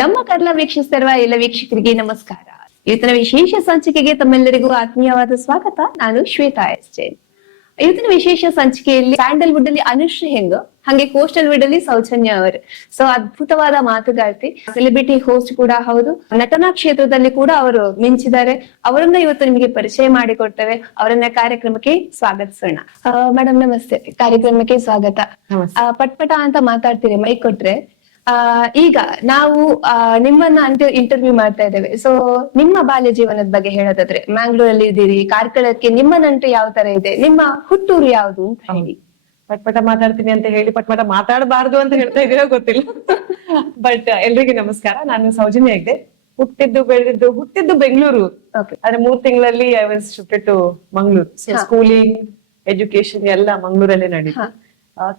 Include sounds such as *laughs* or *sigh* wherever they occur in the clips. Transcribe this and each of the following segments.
ನಮ್ಮ ಕಡಲ ವೀಕ್ಷಿಸ್ತಿರುವ ಎಲ್ಲ ವೀಕ್ಷಕರಿಗೆ ನಮಸ್ಕಾರ. ಇವತ್ತಿನ ವಿಶೇಷ ಸಂಚಿಕೆಗೆ ತಮ್ಮೆಲ್ಲರಿಗೂ ಆತ್ಮೀಯವಾದ ಸ್ವಾಗತ. ನಾನು ಶ್ವೇತಾ ಎಸ್ ಜೈನ್ ಇವತ್ತಿನ ವಿಶೇಷ ಸಂಚಿಕೆಯಲ್ಲಿ ಸ್ಯಾಂಡಲ್ವುಡ್ ಅಲ್ಲಿ ಅನುಶ್ರೀ ಹೆಂಗ್ ಹಾಗೆ ಕೋಸ್ಟಲ್ ವುಡ್ ಅಲ್ಲಿ ಸೌಜನ್ಯ ಅವರು. ಸೊ ಅದ್ಭುತವಾದ ಮಾತುಗಾರ್ತಿ. ಸೆಲೆಬ್ರಿಟಿ ಹೋಸ್ಟ್ ಕೂಡ ಹೌದು. ನಟನಾ ಕ್ಷೇತ್ರದಲ್ಲಿ ಕೂಡ ಅವರು ಮಿಂಚಿದ್ದಾರೆ. ಅವರನ್ನ ಇವತ್ತು ನಿಮಗೆ ಪರಿಚಯ ಮಾಡಿಕೊಡ್ತೇವೆ. ಅವರನ್ನ ಕಾರ್ಯಕ್ರಮಕ್ಕೆ ಸ್ವಾಗತಿಸೋಣ. ಮೇಡಮ್ ನಮಸ್ತೆ. ಕಾರ್ಯಕ್ರಮಕ್ಕೆ ಸ್ವಾಗತ. ಪಟ್ಪಟ ಅಂತ ಮಾತಾಡ್ತೀರಿ ಮೈ ಕೊಟ್ರೆ. ಈಗ ನಾವು ನಿಮ್ಮನ್ನ ಅಂತ ಇಂಟರ್ವ್ಯೂ ಮಾಡ್ತಾ ಇದ್ದೇವೆ. ಸೊ ನಿಮ್ಮ ಬಾಲ್ಯ ಜೀವನದ ಬಗ್ಗೆ ಹೇಳೋದಾದ್ರೆ ಮ್ಯಾಂಗ್ಳೂರಲ್ಲಿ ಇದ್ದೀರಿ ಕಾರ್ಕಳಕ್ಕೆ ನಿಮ್ಮ ನಂಟು ಯಾವ ತರ ಇದೆ? ನಿಮ್ಮ ಹುಟ್ಟೂರು ಯಾವುದು ಅಂತ ಹೇಳಿ. ಪಟ್ಪಟ ಮಾತಾಡ್ತೀನಿ ಅಂತ ಹೇಳಿ ಪಟ್ಪಟ ಮಾತಾಡಬಾರ್ದು ಅಂತ ಹೇಳ್ತಾ ಇದೀರೋ ಗೊತ್ತಿಲ್ಲ. ಬಟ್ ಎಲ್ರಿಗೂ ನಮಸ್ಕಾರ. ನಾನು ಸೌಜನ್ಯ ಇದ್ದೆ. ಹುಟ್ಟಿದ್ದು ಬೆಳೆದಿದ್ದು ಹುಟ್ಟಿದ್ದು ಬೆಂಗಳೂರು. ಆದ್ರೆ ಮೂರ್ ತಿಂಗಳಲ್ಲಿ I was shifted to Mangaluru schooling education ಎಲ್ಲ ಮಂಗ್ಳೂರಲ್ಲೇ ನಡೀತು.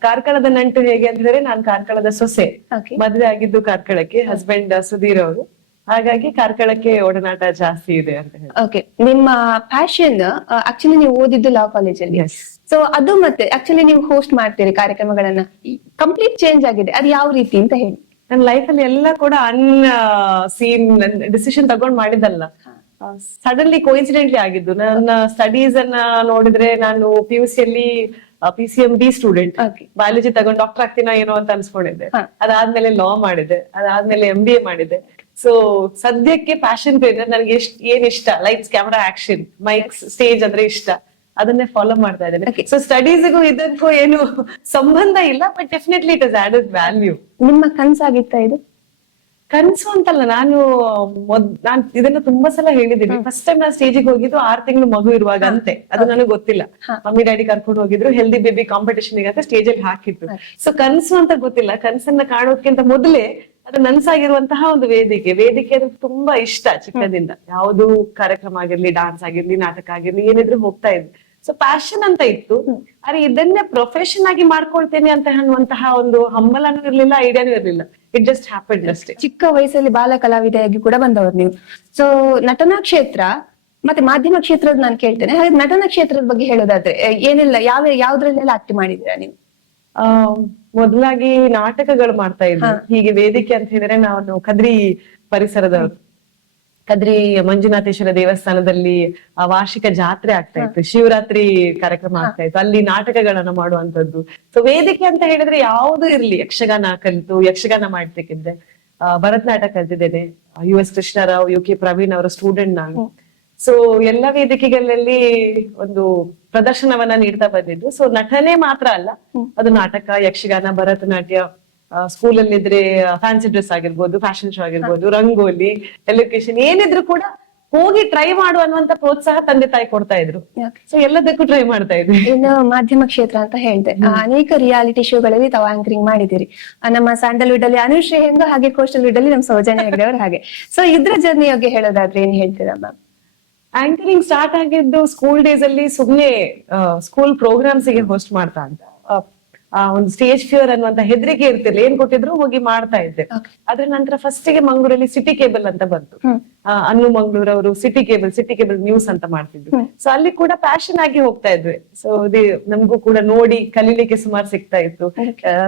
ಕಾರ್ಕಳದ ನಂಟು ಹೇಗೆ ಅಂದ್ರೆ ನಾನು ಕಾರ್ಕಳದ ಸೊಸೆ. ಮದುವೆ ಆಗಿದ್ದು ಕಾರ್ಕಳಕ್ಕೆ ಹಸ್ಬೆಂಡ್ ಸುಧೀರ್ ಅವರು. ಹಾಗಾಗಿ ಕಾರ್ಕಳಕ್ಕೆ ಒಡನಾಟ ಜಾಸ್ತಿ ಇದೆ ಅಂತ ಹೇಳಿ. ಓಕೆ ನಿಮ್ಮ ಪ್ಯಾಷನ್ ಆಕ್ಚುಲಿ ನೀವು ಓದಿದ್ದು ಲಾ ಕಾಲೇಜಲ್ಲಿ ಸೊ ಅದು ಮತ್ತೆ ಆಕ್ಚುಲಿ ನೀವು ಹೋಸ್ಟ್ ಮಾಡ್ತೀರಿ ಕಾರ್ಯಕ್ರಮಗಳನ್ನ. ಕಂಪ್ಲೀಟ್ ಚೇಂಜ್ ಆಗಿದೆ. ಅದು ಯಾವ ರೀತಿ ಅಂತ ಹೇಳಿ. ನನ್ನ ಲೈಫ್ ಅಲ್ಲಿ ಎಲ್ಲ ಕೂಡ ಅನ್ ಸೀನ್ ಡಿಸಿಷನ್ ತಗೊಂಡ್ ಮಾಡಿದಲ್ಲ ಸಡನ್ಲಿ ಕೋಇನ್ಸಿಡೆಂಟ್ಲಿ ಆಗಿದ್ದು. ನನ್ನ ಸ್ಟಡೀಸ್ ಅನ್ನ ನೋಡಿದ್ರೆ ನಾನು ಪಿ ಯು ಸಿ ಅಲ್ಲಿ P C M B student biology ತಗೊಂಡ್ ಡಾಕ್ಟರ್ ಆಗ್ತೀನೋ ಏನೋ ಅಂತ ಅನ್ಸ್ಕೊಂಡಿದ್ದೆ. ಅದಾದ್ಮೇಲೆ ಲಾ ಮಾಡಿದೆ ಅದಾದ್ಮೇಲೆ ಎಂ ಬಿ ಎ ಮಾಡಿದೆ. ಸೊ ಸದ್ಯಕ್ಕೆ ಪ್ಯಾಷನ್ ಬೇರೆ ನನಗೆ ಎಷ್ಟ್ ಏನ್ ಇಷ್ಟ? Lights camera action mics stage ಅಂದ್ರೆ ಇಷ್ಟ. ಅದನ್ನೇ ಫಾಲೋ ಮಾಡ್ತಾ. ಇದ್ದೇನೆ. ಸೊ ಸ್ಟಡೀಸ್ಗೂ ಇದಕ್ಕೂ ಏನು ಸಂಬಂಧ ಇಲ್ಲ but definitely it is add value ನಿಮ್ಮ ಕನ್ಸಾಗಿತ್ತ ಇದು? ಕನ್ಸು ಅಂತಲ್ಲ ನಾನು ಮೊದ್ ನಾನ್ ಇದನ್ನ ತುಂಬಾ ಸಲ ಹೇಳಿದ್ದೀನಿ. ಫಸ್ಟ್ ಟೈಮ್ ನಾನು ಸ್ಟೇಜಿಗೆ ಹೋಗಿದ್ದು ಆರ್ ತಿಂಗಳು ಮಗು ಇರುವಾಗ ಅಂತೆ. ಅದು ನನಗೆ ಗೊತ್ತಿಲ್ಲ. ಮಮ್ಮಿ ಡ್ಯಾಡಿ ಕರ್ಕೊಂಡು ಹೋಗಿದ್ರು ಹೆಲ್ದಿ ಬೇಬಿ ಕಾಂಪಿಟೇಷನ್ ಅಂತ ಸ್ಟೇಜ್ ಅಲ್ಲಿ ಹಾಕಿದ್ರು. ಸೊ ಕನ್ಸು ಅಂತ ಗೊತ್ತಿಲ್ಲ. ಕನ್ಸನ್ನ ಕಾಣೋದ್ಕಿಂತ ಮೊದಲೇ ಅದು ನನ್ಸಾಗಿರುವಂತಹ ಒಂದು ವೇದಿಕೆ. ವೇದಿಕೆ ಅಂದ್ರೆ ತುಂಬಾ ಇಷ್ಟ ಚಿಕ್ಕದಿಂದ. ಯಾವುದು ಕಾರ್ಯಕ್ರಮ ಆಗಿರ್ಲಿ ಡಾನ್ಸ್ ಆಗಿರ್ಲಿ ನಾಟಕ ಆಗಿರ್ಲಿ ಏನಿದ್ರು ಹೋಗ್ತಾ ಇದ್ವಿ ಸೊ ಪ್ಯಾಷನ್ ಅಂತ ಇತ್ತು. ಆದ್ರೆ ಇದನ್ನೇ ಪ್ರೊಫೆಷನ್ ಆಗಿ ಮಾಡ್ಕೊಳ್ತೇನೆ ಅಂತ ಅನ್ನುವಂತಹ ಒಂದು ಹಂಬಲನೂ ಇರ್ಲಿಲ್ಲ ಐಡಿಯಾನು ಇರ್ಲಿಲ್ಲ. ಇಟ್ ಜಸ್ಟ್ ಹ್ಯಾಪನ್ ಅಷ್ಟೇ ಚಿಕ್ಕ ವಯಸ್ಸಲ್ಲಿ ಬಾಲ ಕಲಾವಿದೆಯಾಗಿ ಕೂಡ ಬಂದವರು ನೀವು. ಸೊ ನಟನಾ ಕ್ಷೇತ್ರ ಮತ್ತೆ ಮಾಧ್ಯಮ ಕ್ಷೇತ್ರದ ನಾನು ಕೇಳ್ತೇನೆ. ಹಾಗೆ ನಟನಾ ಕ್ಷೇತ್ರದ ಬಗ್ಗೆ ಹೇಳೋದಾದ್ರೆ ಏನಿಲ್ಲ ಯಾವ ಯಾವ್ದ್ರಲ್ಲೆಲ್ಲ ಆಕ್ಟ್ ಮಾಡಿದೀರಾ ನೀವು? ಆ ಮೊದಲಾಗಿ ನಾಟಕಗಳು ಮಾಡ್ತಾ ಇದ್ವಿ. ಹೀಗೆ ವೇದಿಕೆ ಅಂತ ಹೇಳಿದ್ರೆ ನಾನು ಕದ್ರಿ ಪರಿಸರದವರು ಕದ್ರಿ ಮಂಜುನಾಥೇಶ್ವರ ದೇವಸ್ಥಾನದಲ್ಲಿ ಆ ವಾರ್ಷಿಕ ಜಾತ್ರೆ ಆಗ್ತಾ ಇತ್ತು ಶಿವರಾತ್ರಿ ಕಾರ್ಯಕ್ರಮ ಆಗ್ತಾ ಇತ್ತು. ಅಲ್ಲಿ ನಾಟಕಗಳನ್ನ ಮಾಡುವಂತದ್ದು ಸೊ ವೇದಿಕೆ ಅಂತ ಹೇಳಿದ್ರೆ ಯಾವುದು ಇರ್ಲಿ ಯಕ್ಷಗಾನ ಕಲಿತು ಯಕ್ಷಗಾನ ಮಾಡ್ಬೇಕಿದ್ದೆ ಆ Bharatanatyam ಕಲ್ತಿದ್ದೇನೆ. U S Krishnarao U K Praveen ಅವರ ಸ್ಟೂಡೆಂಟ್ ನಾನು. ಸೊ ಎಲ್ಲ ವೇದಿಕೆಗಳಲ್ಲಿ ಒಂದು ಪ್ರದರ್ಶನವನ್ನ ನೀಡ್ತಾ ಬಂದಿದ್ದು. ಸೊ ನಟನೆ ಮಾತ್ರ ಅಲ್ಲ ಅದು ನಾಟಕ ಯಕ್ಷಗಾನ ಭರತನಾಟ್ಯ ಸ್ಕೂಲ್ ಅಲ್ಲಿ ಇದ್ರೆ ಫ್ಯಾನ್ಸಿ ಡ್ರೆಸ್ ಆಗಿರ್ಬೋದು ಫ್ಯಾಷನ್ ಶೋ ಆಗಿರ್ಬೋದು ರಂಗೋಲಿ ಎಲುಕೇಶನ್ ಏನಿದ್ರು ಕೂಡ ಹೋಗಿ ಟ್ರೈ ಮಾಡು ಅನ್ನುವಂತ ಪ್ರೋತ್ಸಾಹ ತಂದೆ ತಾಯಿ ಕೊಡ್ತಾ ಇದ್ರು. ಸೊ ಎಲ್ಲದಕ್ಕೂ ಟ್ರೈ ಮಾಡ್ತಾ ಇದ್ರು ಇನ್ನು ಮಾಧ್ಯಮ ಕ್ಷೇತ್ರ ಅಂತ ಹೇಳ್ತೆ ಅನೇಕ ರಿಯಾಲಿಟಿ ಶೋಗಳಲ್ಲಿ ತಾವು ಆಂಕರಿಂಗ್ ಮಾಡಿದಿರಿ ನಮ್ಮ ಸ್ಯಾಂಡಲ್ವುಡ್ ಅಲ್ಲಿ ಅನುಶ್ರೀ ಎಂದು ಹಾಗೆ ಕೋಸ್ಟಲ್ವುಡ್ ಅಲ್ಲಿ ನಮ್ಮ ಸೌಜನ್ಯ ಹೆಗ್ಡೆ ಅವರು ಹಾಗೆ. ಸೊ ಇದ್ರ ಜರ್ನಿ ಬಗ್ಗೆ ಹೇಳೋದಾದ್ರೆ ಏನ್ ಹೇಳ್ತೀರಾ ಮ್ಯಾಮ್? ಆಂಕರಿಂಗ್ ಸ್ಟಾರ್ಟ್ ಆಗಿದ್ದು ಸ್ಕೂಲ್ ಡೇಸ್ ಅಲ್ಲಿ ಸುಮ್ನೆ ಸ್ಕೂಲ್ ಪ್ರೋಗ್ರಾಮ್ಸ್ಗೆ ಹೋಸ್ಟ್ ಮಾಡ್ತಾ ಅಂತ. ಆ, ಒಂದು ಸ್ಟೇಜ್ ಫಿಯರ್ ಅನ್ನುವಂತ ಹೆದರಿಕೆ ಇರ್ತಿಲ್ಲ ಏನ್ ಕೊಟ್ಟಿದ್ರು? ಹೋಗಿ ಮಾಡ್ತಾ ಇದ್ದೆ. ಅದ್ರ ನಂತರ ಫಸ್ಟ್ಗೆ ಮಂಗಳೂರಲ್ಲಿ ಸಿಟಿ ಕೇಬಲ್ ಅಂತ ಬಂತು. ಅನ್ನು ಮಂಗಳೂರು ಅವರು city cable city cable news ಅಂತ ಮಾಡ್ತಿದ್ರು. ಸೊ ಅಲ್ಲಿ ಕೂಡ ಪ್ಯಾಷನ್ ಆಗಿ ಹೋಗ್ತಾ ಇದ್ವಿ. ಸೊ ನಮಗೂ ಕೂಡ ನೋಡಿ ಕಲೀಲಿಕ್ಕೆ ಸುಮಾರು ಸಿಗ್ತಾ ಇತ್ತು.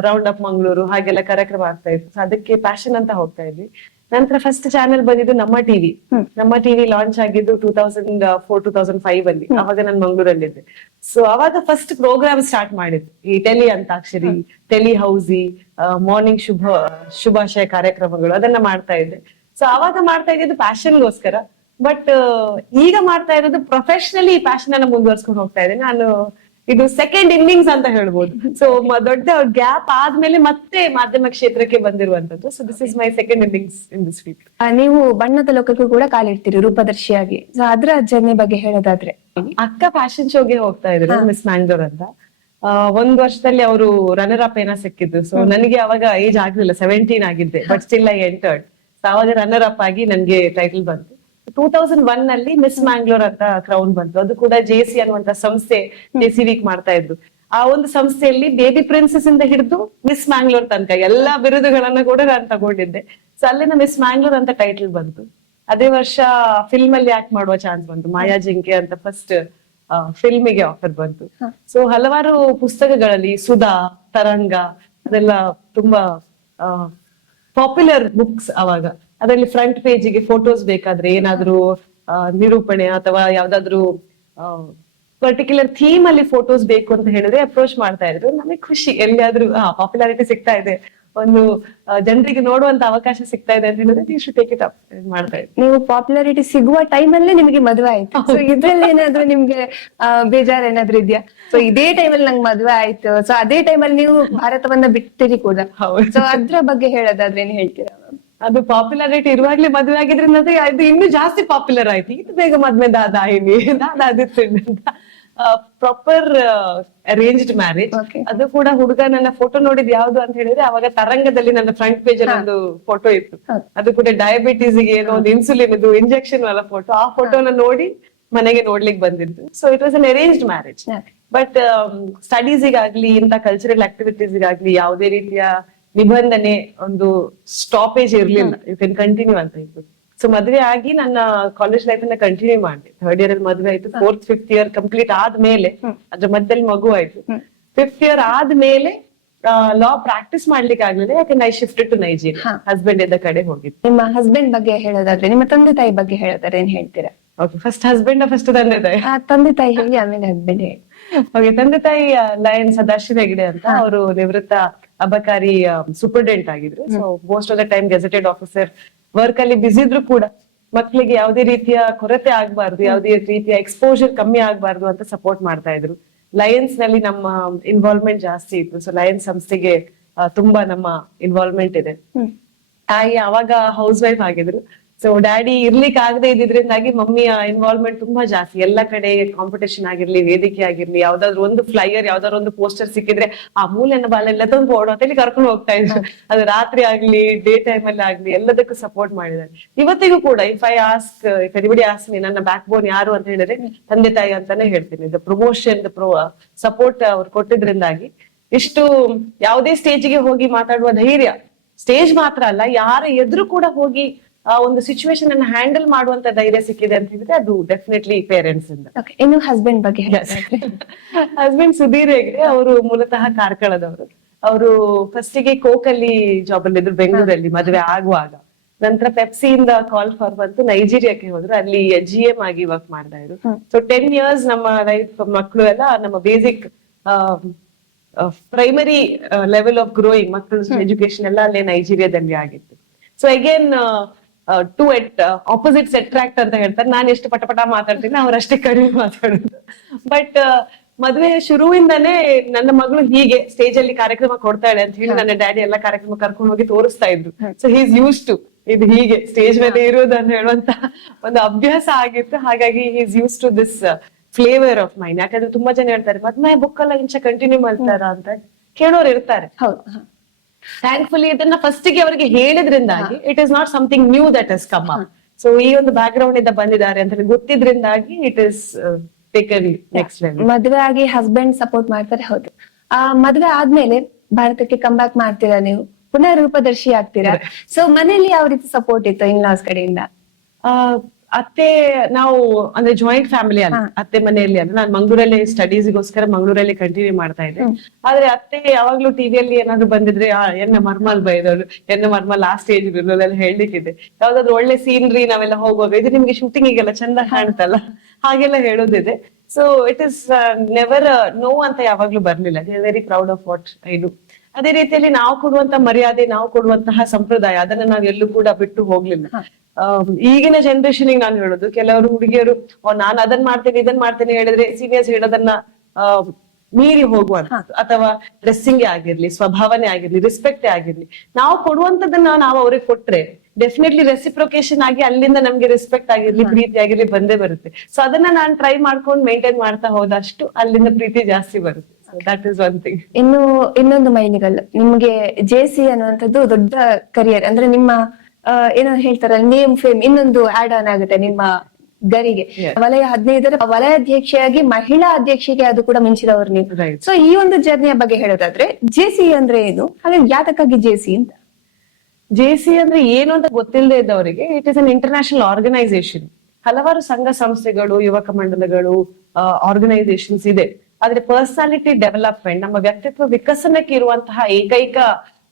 ರೌಂಡ್ ಅಪ್ ಮಂಗಳೂರು ಹಾಗೆಲ್ಲ ಕಾರ್ಯಕ್ರಮ ಆಗ್ತಾ ಇತ್ತು. ಸೊ ಅದಕ್ಕೆ ಪ್ಯಾಷನ್ ಅಂತ ಹೋಗ್ತಾ ಇದ್ವಿ. ನಂತರ ಫಸ್ಟ್ ಚಾನೆಲ್ ಬಂದಿದ್ದು ನಮ್ಮ ಟಿವಿ ನಮ್ಮ ಟಿವಿ ಲಾಂಚ್ ಆಗಿದ್ದು two thousand four two thousand five ಅಲ್ಲಿ. ಅವಾಗ ನಾನು ಮಂಗಳೂರಲ್ಲಿದ್ದೆ. ಸೊ ಅವಾಗ ಫಸ್ಟ್ ಪ್ರೋಗ್ರಾಮ್ ಸ್ಟಾರ್ಟ್ ಮಾಡಿದ್ದು. ಈ tele Antakshari tele housie morning ಶುಭ ಶುಭಾಶಯ ಕಾರ್ಯಕ್ರಮಗಳು ಅದನ್ನ ಮಾಡ್ತಾ ಇದ್ದೆ. ಸೊ ಅವಾಗ ಮಾಡ್ತಾ ಇದ್ದಿದ್ದು ಪ್ಯಾಷನ್ಗೋಸ್ಕರ ಬಟ್ ಈಗ ಮಾಡ್ತಾ ಇರೋದು ಪ್ರೊಫೆಷನಲಿ ಈ ಪ್ಯಾಷನ್ ಅನ್ನ ಮುಂದುವರ್ಸ್ಕೊಂಡು ಹೋಗ್ತಾ ಇದ್ದೇನೆ ನಾನು ಇದು ಸೆಕೆಂಡ್ ಇನ್ನಿಂಗ್ಸ್ ಅಂತ ಹೇಳ್ಬೋದು. ಸೊ ದೊಡ್ಡ ಗ್ಯಾಪ್ ಆದ್ಮೇಲೆ ಮತ್ತೆ ಮಾಧ್ಯಮ ಕ್ಷೇತ್ರಕ್ಕೆ ಬಂದಿರುವಂತದ್ದು so this is my second innings in this field ನೀವು ಬಣ್ಣದ ಲೋಕಕ್ಕೂ ಕೂಡ ಕಾಲಿಡ್ತೀರಿ ರೂಪದರ್ಶಿಯಾಗಿ. ಸೊ ಅದ್ರ ಜರ್ನಿ ಬಗ್ಗೆ ಹೇಳೋದಾದ್ರೆ. ಅಕ್ಕ ಫ್ಯಾಷನ್ ಶೋಗೆ ಹೋಗ್ತಾ ಇದ್ರು ಮಿಸ್ ಮ್ಯಾಂಗ್ಳೂರ್ ಅಂತ. ಒಂದ್ ವರ್ಷದಲ್ಲಿ ಅವರು ರನ್ನರ್ ಅಪ್ ಏನೋ ಸಿಕ್ಕಿದ್ರು ಸೊ ನನಗೆ ಅವಾಗ ಏಜ್ ಆಗ್ಲಿಲ್ಲ ಸೆವೆಂಟೀನ್ ಆಗಿದ್ದೆ but still I entered so ಅವಾಗ ರನ್ನರ್ ಅಪ್ ಆಗಿ ನನ್ಗೆ ಟೈಟಲ್ ಬಂತು. ಟೂ ತೌಸಂಡ್ ಒನ್ ಅಲ್ಲಿ ಮಿಸ್ ಮ್ಯಾಂಗ್ಳೂರ್ ಅಂತ ಕ್ರೌನ್ ಬಂತು. ಅದು ಕೂಡ ಜೆ ಸಿ ಅನ್ನುವಂತ ಸಂಸ್ಥೆ ಜೆ ಸಿ ವೀಕ್ ಮಾಡ್ತಾ ಇದ್ರು. ಆ ಒಂದು ಸಂಸ್ಥೆಯಲ್ಲಿ ಬೇಬಿ ಪ್ರಿನ್ಸಸ್ ಇಂದ ಹಿಡಿದು ಮಿಸ್ ಮ್ಯಾಂಗ್ಳೂರ್ ತನಕ ಎಲ್ಲಾ ಬಿರುದುಗಳನ್ನ ಕೂಡ ನಾನು ತಗೊಂಡಿದ್ದೆ. ಸೊ ಅಲ್ಲಿನ ಮಿಸ್ ಮ್ಯಾಂಗ್ಳೂರ್ ಅಂತ ಟೈಟಲ್ ಬಂತು. ಅದೇ ವರ್ಷ ಫಿಲ್ಮ್ ಅಲ್ಲಿ ಆಕ್ಟ್ ಮಾಡುವ ಚಾನ್ಸ್ ಬಂತು. ಮಾಯಾ ಜಿಂಕೆ ಅಂತ ಫಸ್ಟ್ ಫಿಲ್ಮಿಗೆ ಆಫರ್ ಬಂತು. ಸೊ ಹಲವಾರು ಪುಸ್ತಕಗಳಲ್ಲಿ ಸುಧಾ ತರಂಗ ಅದೆಲ್ಲ ತುಂಬಾ ಪಾಪ್ಯುಲರ್ ಬುಕ್ಸ್ ಅವಾಗ. ಅದರಲ್ಲಿ ಫ್ರಂಟ್ ಪೇಜಿಗೆ ಫೋಟೋಸ್ ಬೇಕಾದ್ರೆ ಏನಾದ್ರೂ ನಿರೂಪಣೆ ಅಥವಾ ಯಾವ್ದಾದ್ರು ಪರ್ಟಿಕ್ಯುಲರ್ ಥೀಮ್ ಅಲ್ಲಿ ಫೋಟೋಸ್ ಬೇಕು ಅಂತ ಹೇಳಿದ್ರೆ ಅಪ್ರೋಚ್ ಮಾಡ್ತಾ ಇದ್ರು. ನಮಗೆ ಖುಷಿ. ಎಲ್ಲಿಯಾದ್ರೂ ಪಾಪ್ಯುಲಾರಿಟಿ ಸಿಗ್ತಾ ಇದೆ. ಒಂದು ಜನರಿಗೆ ನೋಡುವಂತ ಅವಕಾಶ ಸಿಗ್ತಾ ಇದೆ ಅಂತ ಹೇಳಿದ್ರೆ you should take it up ಮಾಡ್ತಾ ಇದ್ರು ನೀವು ಪಾಪ್ಯುಲಾರಿಟಿ ಸಿಗುವ ಟೈಮ್ ಅಲ್ಲೇ ನಿಮಗೆ ಮದುವೆ ಆಯ್ತು. ಸೊ ಇದ್ರಲ್ಲಿ ಏನಾದ್ರು ನಿಮ್ಗೆ ಬೇಜಾರ್ ಏನಾದ್ರು ಇದೆಯಾ? ಸೊ ಇದೇ ಟೈಮಲ್ಲಿ ನಂಗೆ ಮದುವೆ ಆಯ್ತು. ಸೊ ಅದೇ ಟೈಮಲ್ಲಿ ನೀವು ಭಾರತವನ್ನ ಬಿಟ್ಟಿರಿ ಕೂಡ. ಸೊ ಅದ್ರ ಬಗ್ಗೆ ಹೇಳೋದಾದ್ರೆ ಏನ್ ಹೇಳ್ತೀರಾ? ಅದು ಪಾಪ್ಯುಲಾರಿಟಿ ಇರುವಾಗ್ಲೇ ಮದುವೆ ಆಗಿದ್ರಿಂದ ಅದು ಇದು ಇನ್ನೂ ಜಾಸ್ತಿ ಪಾಪ್ಯುಲರ್ ಆಯ್ತು. ಇದು ಬೇಗ ಮದ್ವೆ ದಾದಾಯಿನಿ ದಾದಾದಿತ್ತು ಅಂತ. ಪ್ರಾಪರ್ ಅರೇಂಜ್ಡ್ ಮ್ಯಾರೇಜ್ ಅದು ಕೂಡ ಹುಡುಗ ನನ್ನ ಫೋಟೋ ನೋಡಿದ್ ಯಾವ್ದು ಅಂತ ಹೇಳಿದ್ರೆ ಅವಾಗ ತರಂಗದಲ್ಲಿ ನನ್ನ ಫ್ರಂಟ್ ಪೇಜ್ ಅಲ್ಲಿ ಒಂದು ಫೋಟೋ ಇತ್ತು. ಅದು ಕೂಡ ಡಯಾಬಿಟೀಸ್ಗೆ ಏನೋ ಒಂದು ಇನ್ಸುಲಿನ್ ಇದು ಇಂಜೆಕ್ಷನ್ ಅಲ್ಲ ಫೋಟೋ ಆ ಫೋಟೋನ ನೋಡಿ ಮನೆಗೆ ನೋಡ್ಲಿಕ್ಕೆ ಬಂದಿದ್ದು. So it was an arranged marriage but but ಸ್ಟಡೀಸ್ಗಾಗ್ಲಿ ಇಂತ ಕಲ್ಚರಲ್ ಆಕ್ಟಿವಿಟೀಸ್ಗಾಗ್ಲಿ ಯಾವುದೇ ರೀತಿಯ ನಿಬಂಧನೆ ಒಂದು ಸ್ಟಾಪೇಜ್ ಇರ್ಲಿಲ್ಲ. ಯು ಕ್ಯಾನ್ ಕಂಟಿನ್ಯೂ ಅಂತ ಇತ್ತು ಸೊ ಮದ್ವೆ ಆಗಿ ನನ್ನ ಕಾಲೇಜ್ ಲೈಫ್ ಅನ್ನ ಕಂಟಿನ್ಯೂ ಮಾಡಿದೆ. ಥರ್ಡ್ ಇಯರ್ ಅಲ್ಲಿ ಮದುವೆ ಆಯ್ತು. ಫೋರ್ತ್ ಫಿಫ್ತ್ ಇಯರ್ ಕಂಪ್ಲೀಟ್ ಆದ್ಮೇಲೆ ಅದ್ರ ಮಧ್ಯದಲ್ಲಿ ಮಗು ಆಯ್ತು. ಫಿಫ್ತ್ ಇಯರ್ ಆದ್ಮೇಲೆ ಲಾ ಪ್ರಾಕ್ಟೀಸ್ ಮಾಡ್ಲಿಕ್ಕೆ ಆಗ್ಲಿಲ್ಲ. ಯಾಕಂದ್ರೆ I shift to Nigeria. Husband ಇದ್ದ ಕಡೆ ಹೋಗಿದ್ದು. ನಿಮ್ಮ ಹಸ್ಬೆಂಡ್ ಬಗ್ಗೆ ಹೇಳೋದಾದ್ರೆ ನಿಮ್ಮ ತಂದೆ ತಾಯಿ ಬಗ್ಗೆ ಹೇಳೋದಾದ್ರೆ ಏನ್ ಹೇಳ್ತೀರಾ? ಓಕೆ ಫಸ್ಟ್ ಹಸ್ಬೆಂಡ್ ಫಸ್ಟ್ ತಂದೆ ತಾಯಿ? ತಂದೆ ತಾಯಿ ಹೇಳಿ ಆಮೇಲೆ ಹಸ್ಬೆಂಡ್ ಹೇಳಿ. ಓಕೆ ತಂದೆ ತಾಯಿ ಲಯನ್ ಸದಾಶಿವ ಹೆಗ್ಡೆ ಅಂತ. ಅವರು ನಿವೃತ್ತ ಅಬಕಾರಿ ಸೂಪರ್ಡೆಂಟ್ ಆಗಿದ್ರು. So most of the time gazetted officer work ಅಲ್ಲಿ ಬಿಸಿ ಇದ್ರು ಕೂಡ ಮಕ್ಕಳಿಗೆ ಯಾವುದೇ ರೀತಿಯ ಕೊರತೆ ಆಗ್ಬಾರ್ದು ಯಾವುದೇ ರೀತಿಯ ಎಕ್ಸ್ಪೋಜರ್ ಕಮ್ಮಿ ಆಗ್ಬಾರ್ದು ಅಂತ ಸಪೋರ್ಟ್ ಮಾಡ್ತಾ ಇದ್ರು. ಲಯನ್ಸ್ನಲ್ಲಿ ನಮ್ಮ ಇನ್ವಾಲ್ವ್ಮೆಂಟ್ ಜಾಸ್ತಿ ಇತ್ತು. ಸೊ ಲಯನ್ಸ್ ಸಂಸ್ಥೆಗೆ ತುಂಬಾ ನಮ್ಮ ಇನ್ವಾಲ್ವ್ಮೆಂಟ್ ಇದೆ. ತಾಯಿ ಅವಾಗ ಹೌಸ್ ವೈಫ್ ಆಗಿದ್ರು. ಸೊ ಡ್ಯಾಡಿ ಇರ್ಲಿಕ್ಕೆ ಆಗದೆ ಇದ್ರಿಂದಾಗಿ ಮಮ್ಮಿಯ ಇನ್ವಾಲ್ವ್ಮೆಂಟ್ ತುಂಬಾ ಜಾಸ್ತಿ. ಎಲ್ಲ ಕಡೆ ಕಾಂಪಿಟೇಷನ್ ಆಗಿರ್ಲಿ, ವೇದಿಕೆ ಆಗಿರ್ಲಿ, ಯಾವ್ದಾದ್ರು ಒಂದು ಫ್ಲೈಯರ್ ಯಾವ್ದಾದ್ರು ಒಂದು ಪೋಸ್ಟರ್ ಸಿಕ್ಕಿದ್ರೆ ಆ ಮೂಲೆನ ಬಾಲೆಲ್ಲ ತಂದು ಓಡೋ ಅಂತ ಕರ್ಕೊಂಡು ಹೋಗ್ತಾ ಇದ್ರು. ಅದು ರಾತ್ರಿ ಆಗ್ಲಿ ಡೇ ಟೈಮ್ ಅಲ್ಲಿ ಆಗ್ಲಿ, ಎಲ್ಲದಕ್ಕೂ ಸಪೋರ್ಟ್ ಮಾಡಿದ್ದಾರೆ. ಇವತ್ತಿಗೂ ಕೂಡ if I ask if anybody ask ನನ್ನ ಬ್ಯಾಕ್ ಬೋನ್ ಯಾರು ಅಂತ ಹೇಳಿದ್ರೆ ತಂದೆ, ತಾಯಿ ಅಂತಾನೆ ಹೇಳ್ತೀನಿ. The promotion the pro support ಅವ್ರು ಕೊಟ್ಟಿದ್ರಿಂದಾಗಿ ಇಷ್ಟು ಯಾವುದೇ ಸ್ಟೇಜ್ಗೆ ಹೋಗಿ ಮಾತಾಡುವ ಧೈರ್ಯ ಸ್ಟೇಜ್ ಮಾತ್ರ ಅಲ್ಲ, ಯಾರ ಎದುರು ಕೂಡ ಹೋಗಿ ಆ ಒಂದು ಸಿಚುವೇಶನ್ ಅನ್ನ ಹ್ಯಾಂಡಲ್ ಮಾಡುವಂತ ಧೈರ್ಯ ಸಿಕ್ಕಿದೆ ಅಂತ ಹೇಳಿದ್ರೆ ಅದು ಡೆಫಿನೆಟ್ಲಿ ಪೇರೆಂಟ್ಸ್ ಇಂದ. ಇನ್ನು ಹಸ್ಬೆಂಡ್ ಬಗ್ಗೆ ಹಸ್ಬೆಂಡ್ *laughs* ಸುಧೀರ್ ಹೆಗ್ಡೆ ಅವರು ಮೂಲತಃ ಕಾರ್ಕಳದವರು. ಅವರು ಫಸ್ಟಿಗೆ ಕೋಕಲ್ಲಿ ಜಾಬ್ ಅಲ್ಲಿ ಇದ್ರು ಬೆಂಗಳೂರಲ್ಲಿ ಮದುವೆ ಆಗುವಾಗ. ನಂತರ ಇಂದ ಕಾಲ್ ಫಾರ್ ಬಂತು ನೈಜೀರಿಯಾಕ್ಕೆ ಹೋದ್ರು. ಅಲ್ಲಿ ಜಿ ಎಂ ಆಗಿ ವರ್ಕ್ ಮಾಡ್ತಾ ಇದ್ರು. ಸೊ ಟೆನ್ ಇಯರ್ಸ್ ನಮ್ಮ ಲೈಫ್ ಮಕ್ಕಳು ಎಲ್ಲ ನಮ್ಮ basic primary level of growing ಮಕ್ಕಳ ಎಜುಕೇಶನ್ ಎಲ್ಲ ಅಲ್ಲೇ ನೈಜೀರಿಯಾದಲ್ಲಿ ಆಗಿತ್ತು. So again to at opposites attract ಅಂತ ಹೇಳ್ತಾರೆ. ನಾನು ಎಷ್ಟು ಪಟ ಪಟ ಮಾತಾಡ್ತೀನಿ ಅವ್ರಷ್ಟೇ ಕಡಿಮೆ ಮಾತಾಡೋದು. ಬಟ್ ಮದುವೆ ಶುರುವಿಂದಾನೇ ನನ್ನ ಮಗಳು ಹೀಗೆ ಸ್ಟೇಜ್ ಅಲ್ಲಿ ಕಾರ್ಯಕ್ರಮ ಕೊಡ್ತಾಳೆ ಅಂತ ಹೇಳಿ ನನ್ನ ಡ್ಯಾಡಿ ಎಲ್ಲ ಕಾರ್ಯಕ್ರಮ ಕರ್ಕೊಂಡು ಹೋಗಿ ತೋರಿಸ್ತಾ ಇದ್ರು. ಸೊ ಈಸ್ ಯೂಸ್ ಟು ಇದು ಹೀಗೆ ಸ್ಟೇಜ್ ಮೇಲೆ ಇರೋದು ಅಂತ ಹೇಳುವಂತ ಒಂದು ಅಭ್ಯಾಸ ಆಗಿತ್ತು. ಹಾಗಾಗಿ is use to this flavour of mind ಯಾಕಂದ್ರೆ ತುಂಬಾ ಜನ ಹೇಳ್ತಾರೆ ಮದ್ವೆ ಬುಕ್ ಎಲ್ಲ ಇಂಚ ಕಂಟಿನ್ಯೂ ಮಾಡ್ತಾರ ಅಂತ ಕೇಳೋರು ಇರ್ತಾರೆ. ಥ್ಯಾಂಕ್ಫುಲಿ ಇದನ್ನ ಫಸ್ಟ್ಗೆ ಅವರಿಗೆ ಹೇಳಿದ್ರಿಂದಾಗಿ it is not something new that is come up so ಈ ಒಂದು ಬ್ಯಾಕ್ ಗ್ರೌಂಡ್ ಇಂದ ಬಂದಿದ್ದಾರೆ ಅಂತ ಗೊತ್ತಿದ್ರಿಂದಾಗಿ ಇಟ್ ಇಸ್ ಟೇಕನ್ ನೆಕ್ಸ್ಟ್ ಮದ್ವೆ ಆಗಿ ಹಸ್ಬೆಂಡ್ ಸಪೋರ್ಟ್ ಮಾಡ್ತಾರೆ ಹೌದು. ಆ ಮದ್ವೆ ಆದ್ಮೇಲೆ ಭಾರತಕ್ಕೆ ಕಮ್ ಬ್ಯಾಕ್ ಮಾಡ್ತೀರಾ ನೀವು? ಪುನರ್ ರೂಪದರ್ಶಿ ಆಗ್ತೀರಾ? ಸೊ ಮನೆಯಲ್ಲಿ ಯಾವ ರೀತಿ ಸಪೋರ್ಟ್ ಇತ್ತು ಇನ್ ಲಾಸ್ ಕಡೆಯಿಂದ ಅತ್ತೆ ನಾವು ಅಂದ್ರೆ ಜಾಯಿಂಟ್ ಫ್ಯಾಮಿಲಿ ಅಲ್ಲ ಅತ್ತೆ ಮನೆಯಲ್ಲಿ ಅಂದ್ರೆ ನಾನು ಮಂಗಳೂರಲ್ಲಿ ಸ್ಟಡೀಸ್ಗೋಸ್ಕರ ಮಂಗ್ಳೂರಲ್ಲಿ ಕಂಟಿನ್ಯೂ ಮಾಡ್ತಾ ಇದ್ದೆ. ಆದ್ರೆ ಅತ್ತೆ ಯಾವಾಗ್ಲೂ ಟಿವಿಯಲ್ಲಿ ಏನಾದ್ರು ಬಂದಿದ್ರೆ ಆ, ಎನ್ನ ಮರ್ಮಲ್ ಬೈದವ್ರು ಎನ್ನ ಮರ್ಮ ಲಾಸ್ಟ್ ಏಜ್ ಇರೋದೆಲ್ಲ ಹೇಳ್ಲಿಕ್ಕಿದೆ. ಯಾವ್ದಾದ್ರು ಒಳ್ಳೆ ಸೀನ್ರಿ ನಾವೆಲ್ಲ ಹೋಗುವಾಗ ಇದು ನಿಮ್ಗೆ ಶೂಟಿಂಗಿಗೆಲ್ಲ ಚಂದ ಕಾಣ್ತಲ್ಲ? ಹಾಗೆಲ್ಲ ಹೇಳೋದಿದೆ. So it is never no ಅಂತ ಯಾವಾಗ್ಲೂ ಬರ್ಲಿಲ್ಲ. Very proud of what I do ಅದೇ ರೀತಿಯಲ್ಲಿ ನಾವು ಕೊಡುವಂತ ಮರ್ಯಾದೆ ನಾವು ಕೊಡುವಂತಹ ಸಂಪ್ರದಾಯ ಅದನ್ನ ನಾವ್ ಎಲ್ಲೂ ಕೂಡ ಬಿಟ್ಟು ಹೋಗ್ಲಿಲ್ಲ. ಈಗಿನ ಜನರೇಷನ್ ನಾನು ಹೇಳೋದು ಕೆಲವರು ಹುಡುಗಿಯರು ನಾನು ನಾನ್ ಅದನ್ನ ಮಾಡ್ತೇನೆ ಇದನ್ನ ಮಾಡ್ತೇನೆ ಹೇಳಿದ್ರೆ ಸೀನಿಯರ್ಸ್ ಹೇಳೋದನ್ನ ಮೀರಿ ಹೋಗುವಂತ ಅಥವಾ ಡ್ರೆಸ್ಸಿಂಗ್ ಆಗಿರ್ಲಿ ಸ್ವಭಾವನೆ ಆಗಿರ್ಲಿ ರೆಸ್ಪೆಕ್ಟ್ ಆಗಿರ್ಲಿ ನಾವು ಕೊಡುವಂತದನ್ನ ನಾವು ಅವ್ರಿಗೆ ಕೊಟ್ರೆ ಡೆಫಿನೆಟ್ಲಿ ರೆಸಿಪ್ರೊಕೇಶನ್ ಆಗಿ ಅಲ್ಲಿಂದ ನಮ್ಗೆ ರೆಸ್ಪೆಕ್ಟ್ ಆಗಿರ್ಲಿ ಪ್ರೀತಿ ಆಗಿರ್ಲಿ ಬಂದೇ ಬರುತ್ತೆ. ಸೊ ಅದನ್ನ ನಾನು ಟ್ರೈ ಮಾಡ್ಕೊಂಡು ಮೇಂಟೈನ್ ಮಾಡ್ತಾ ಹೋದಷ್ಟು ಅಲ್ಲಿಂದ ಪ್ರೀತಿ ಜಾಸ್ತಿ ಬರುತ್ತೆ. ದಟ್ ಇಸ್ ಒನ್ ಥಿಂಗ್ ಇನ್ನು ಇನ್ನೊಂದು ಮೈಲಿಗಲ್ಲು. ನಿಮ್ಗೆ ಜೆ ಸಿ ಅನ್ನುವಂಥದ್ದು ದೊಡ್ಡ ಕರಿಯರ್ ಅಂದ್ರೆ ನಿಮ್ಮ ಏನೋ ಹೇಳ್ತಾರ ನೇಮ್ ಫೇಮ್ ಇನ್ನೊಂದು ಆಡ್ ಆನ್ ಆಗುತ್ತೆ ನಿಮ್ಮ ಗರಿಗೆ. ವಲಯ ಹದಿನೈದರ ವಲಯ ಅಧ್ಯಕ್ಷೆಯಾಗಿ ಮಹಿಳಾ ಅಧ್ಯಕ್ಷೆಗೆ ಅದು ಕೂಡ ಮಿಂಚಿದವರು ನೀವು. ಸೊ ಈ ಒಂದು ಜರ್ನಿಯ ಬಗ್ಗೆ ಹೇಳೋದಾದ್ರೆ ಜೆ ಸಿ ಅಂದ್ರೆ ಏನು? ಹಾಗೆ ಯಾತಕ್ಕಾಗಿ ಜೆ ಸಿ ಅಂತ. ಜೆಸಿ ಅಂದ್ರೆ ಏನು ಅಂತ ಗೊತ್ತಿಲ್ಲದೆ ಇದ್ದವರಿಗೆ it is an international organisation ಹಲವಾರು ಸಂಘ ಸಂಸ್ಥೆಗಳು ಯುವಕ ಮಂಡಲಗಳು ಆರ್ಗನೈಸೇಷನ್ಸ್ ಇದೆ. ಆದ್ರೆ ಪರ್ಸನಾಲಿಟಿ ಡೆವಲಪ್ಮೆಂಟ್ ನಮ್ಮ ವ್ಯಕ್ತಿತ್ವ ವಿಕಸನಕ್ಕೆ ಇರುವಂತಹ ಏಕೈಕ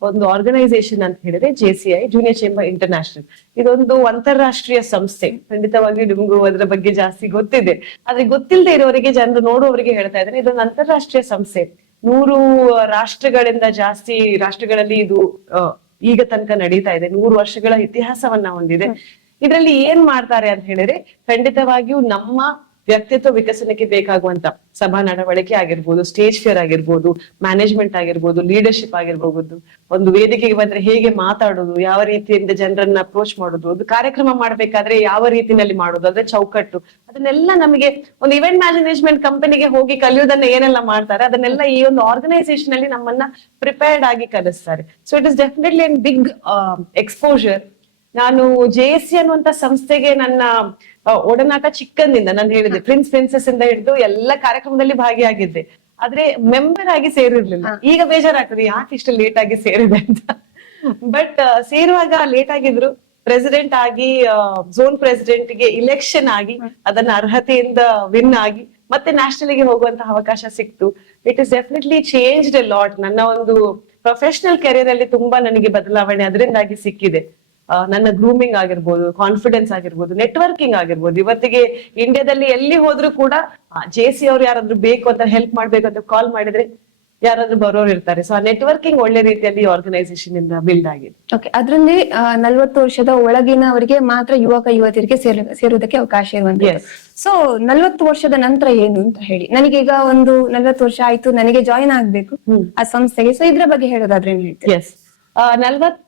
ಒಂದು ಆರ್ಗನೈಸೇಷನ್ ಅಂತ ಹೇಳಿದ್ರೆ J C I junior chamber international ಇದೊಂದು ಅಂತಾರಾಷ್ಟ್ರೀಯ ಸಂಸ್ಥೆ. ಖಂಡಿತವಾಗಿ ನಿಮಗೂ ಅದರ ಬಗ್ಗೆ ಜಾಸ್ತಿ ಗೊತ್ತಿದೆ. ಆದ್ರೆ ಗೊತ್ತಿಲ್ಲದೆ ಇರೋರಿಗೆ ಜನರು ನೋಡುವವರಿಗೆ ಹೇಳ್ತಾ ಇದ್ದಾರೆ ಇದೊಂದು ಅಂತಾರಾಷ್ಟ್ರೀಯ ಸಂಸ್ಥೆ. ನೂರು ರಾಷ್ಟ್ರಗಳಿಂದ ಜಾಸ್ತಿ ರಾಷ್ಟ್ರಗಳಲ್ಲಿ ಇದು ಈಗ ತನಕ ನಡೀತಾ ಇದೆ. ನೂರು ವರ್ಷಗಳ ಇತಿಹಾಸವನ್ನ ಹೊಂದಿದೆ. ಇದರಲ್ಲಿ ಏನ್ ಮಾಡ್ತಾರೆ ಅಂತ ಹೇಳಿದ್ರೆ ಖಂಡಿತವಾಗಿಯೂ ನಮ್ಮ ವ್ಯಕ್ತಿತ್ವ ವಿಕಸನಕ್ಕೆ ಬೇಕಾಗುವಂತ ಸಭಾ ನಡವಳಿಕೆ ಆಗಿರ್ಬೋದು ಸ್ಟೇಜ್ ಫಿಯರ್ ಆಗಿರ್ಬೋದು ಮ್ಯಾನೇಜ್ಮೆಂಟ್ ಆಗಿರ್ಬೋದು ಲೀಡರ್ಶಿಪ್ ಆಗಿರ್ಬೋದು, ಒಂದು ವೇದಿಕೆಗೆ ಬಂದ್ರೆ ಹೇಗೆ ಮಾತಾಡೋದು, ಯಾವ ರೀತಿಯಿಂದ ಜನರನ್ನ ಅಪ್ರೋಚ್ ಮಾಡೋದು, ಒಂದು ಕಾರ್ಯಕ್ರಮ ಮಾಡ್ಬೇಕಾದ್ರೆ ಯಾವ ರೀತಿನಲ್ಲಿ ಮಾಡೋದು, ಅಂದ್ರೆ ಚೌಕಟ್ಟು, ಅದನ್ನೆಲ್ಲ ನಮಗೆ ಒಂದು ಇವೆಂಟ್ ಮ್ಯಾನೇಜ್ಮೆಂಟ್ ಕಂಪನಿಗೆ ಹೋಗಿ ಕಲಿಯೋದನ್ನ ಏನೆಲ್ಲ ಮಾಡ್ತಾರೆ, ಅದನ್ನೆಲ್ಲ ಈ ಒಂದು ಆರ್ಗನೈಸೇಷನ್ ಅಲ್ಲಿ ನಮ್ಮನ್ನ ಪ್ರಿಪೇರ್ಡ್ ಆಗಿ ಕಲಿಸ್ತಾರೆ. So it is definitely big exposure ನಾನು ಜೆ ಎಸ್ ಸಿ ಅನ್ನುವಂತ ಸಂಸ್ಥೆಗೆ ನನ್ನ ಒಡನಾಟ ಚಿಕ್ಕಂದಿಂದ ನಾನು ಹೇಳಿದೆ ಪ್ರಿನ್ಸ್ ಪ್ರಿನ್ಸಸ್ ಇಂದ ಹಿಡಿದು ಎಲ್ಲ ಕಾರ್ಯಕ್ರಮದಲ್ಲಿ ಭಾಗಿಯಾಗಿದ್ದೆ. ಆದ್ರೆ ಮೆಂಬರ್ ಆಗಿ ಸೇರಿರ್ಲಿಲ್ಲ. ಈಗ ಬೇಜಾರಾಗ್ತದೆ ಯಾಕೆ ಇಷ್ಟು ಲೇಟ್ ಆಗಿ ಸೇರಿದೆ ಅಂತ. ಬಟ್ ಸೇರುವಾಗ ಲೇಟ್ ಆಗಿದ್ರು. ಪ್ರೆಸಿಡೆಂಟ್ ಆಗಿ ಝೋನ್ ಪ್ರೆಸಿಡೆಂಟ್ಗೆ ಇಲೆಕ್ಷನ್ ಆಗಿ ಅದನ್ನ ಅರ್ಹತೆಯಿಂದ ವಿನ್ ಆಗಿ ಮತ್ತೆ ನ್ಯಾಷನಲ್ಗೆ ಹೋಗುವಂತ ಅವಕಾಶ ಸಿಕ್ತು. It is definitely change a lot ನನ್ನ ಒಂದು ಪ್ರೊಫೆಷನಲ್ ಕೆರಿಯರ್ ಅಲ್ಲಿ ತುಂಬಾ ನನಗೆ ಬದಲಾವಣೆ ಅದರಿಂದಾಗಿ ಸಿಕ್ಕಿದೆ. ನನ್ನ ಗ್ರೂಮಿಂಗ್ ಆಗಿರ್ಬೋದು ಕಾನ್ಫಿಡೆನ್ಸ್ ಆಗಿರ್ಬೋದು ನೆಟ್ವರ್ಕಿಂಗ್ ಆಗಿರ್ಬೋದು. ಇವತ್ತಿಗೆ ಇಂಡಿಯಾದಲ್ಲಿ ಎಲ್ಲಿ ಹೋದ್ರು ಕೂಡ ಜೆ ಸಿ ಅವ್ರು ಯಾರಾದ್ರೂ ಬೇಕು ಅಂತ ಹೆಲ್ಪ್ ಮಾಡ್ಬೇಕು ಅಂತ ಕಾಲ್ ಮಾಡಿದ್ರೆ ಯಾರಾದ್ರೂ ಬರೋರು ಇರ್ತಾರೆ. ಸೊ ಆ ನೆಟ್ವರ್ಕಿಂಗ್ ಒಳ್ಳೆ ರೀತಿಯಲ್ಲಿ ಆರ್ಗನೈಸೇಷನ್ ಇಂದ ಬಿಲ್ಡ್ ಆಗಿದೆ. ಓಕೆ ಅದರಲ್ಲಿ ನಲ್ವತ್ತು ವರ್ಷದ ಒಳಗಿನವರಿಗೆ ಮಾತ್ರ ಯುವಕ ಯುವತಿಯರಿಗೆ ಸೇರ ಸೇರುವುದಕ್ಕೆ ಅವಕಾಶ Yes. ಸೊ ನಲ್ವತ್ತು ವರ್ಷದ ನಂತರ ಏನು ಅಂತ ಹೇಳಿ. ನನಗೀಗ ಒಂದು ನಲ್ವತ್ತು ವರ್ಷ ಆಯ್ತು ನನಗೆ ಜಾಯಿನ್ ಆಗ್ಬೇಕು ಆ ಸಂಸ್ಥೆಗೆ. ಸೊ ಇದ್ರ ಬಗ್ಗೆ ಹೇಳೋದಾದ್ರೆ ಎಸ್ ನಲ್ವತ್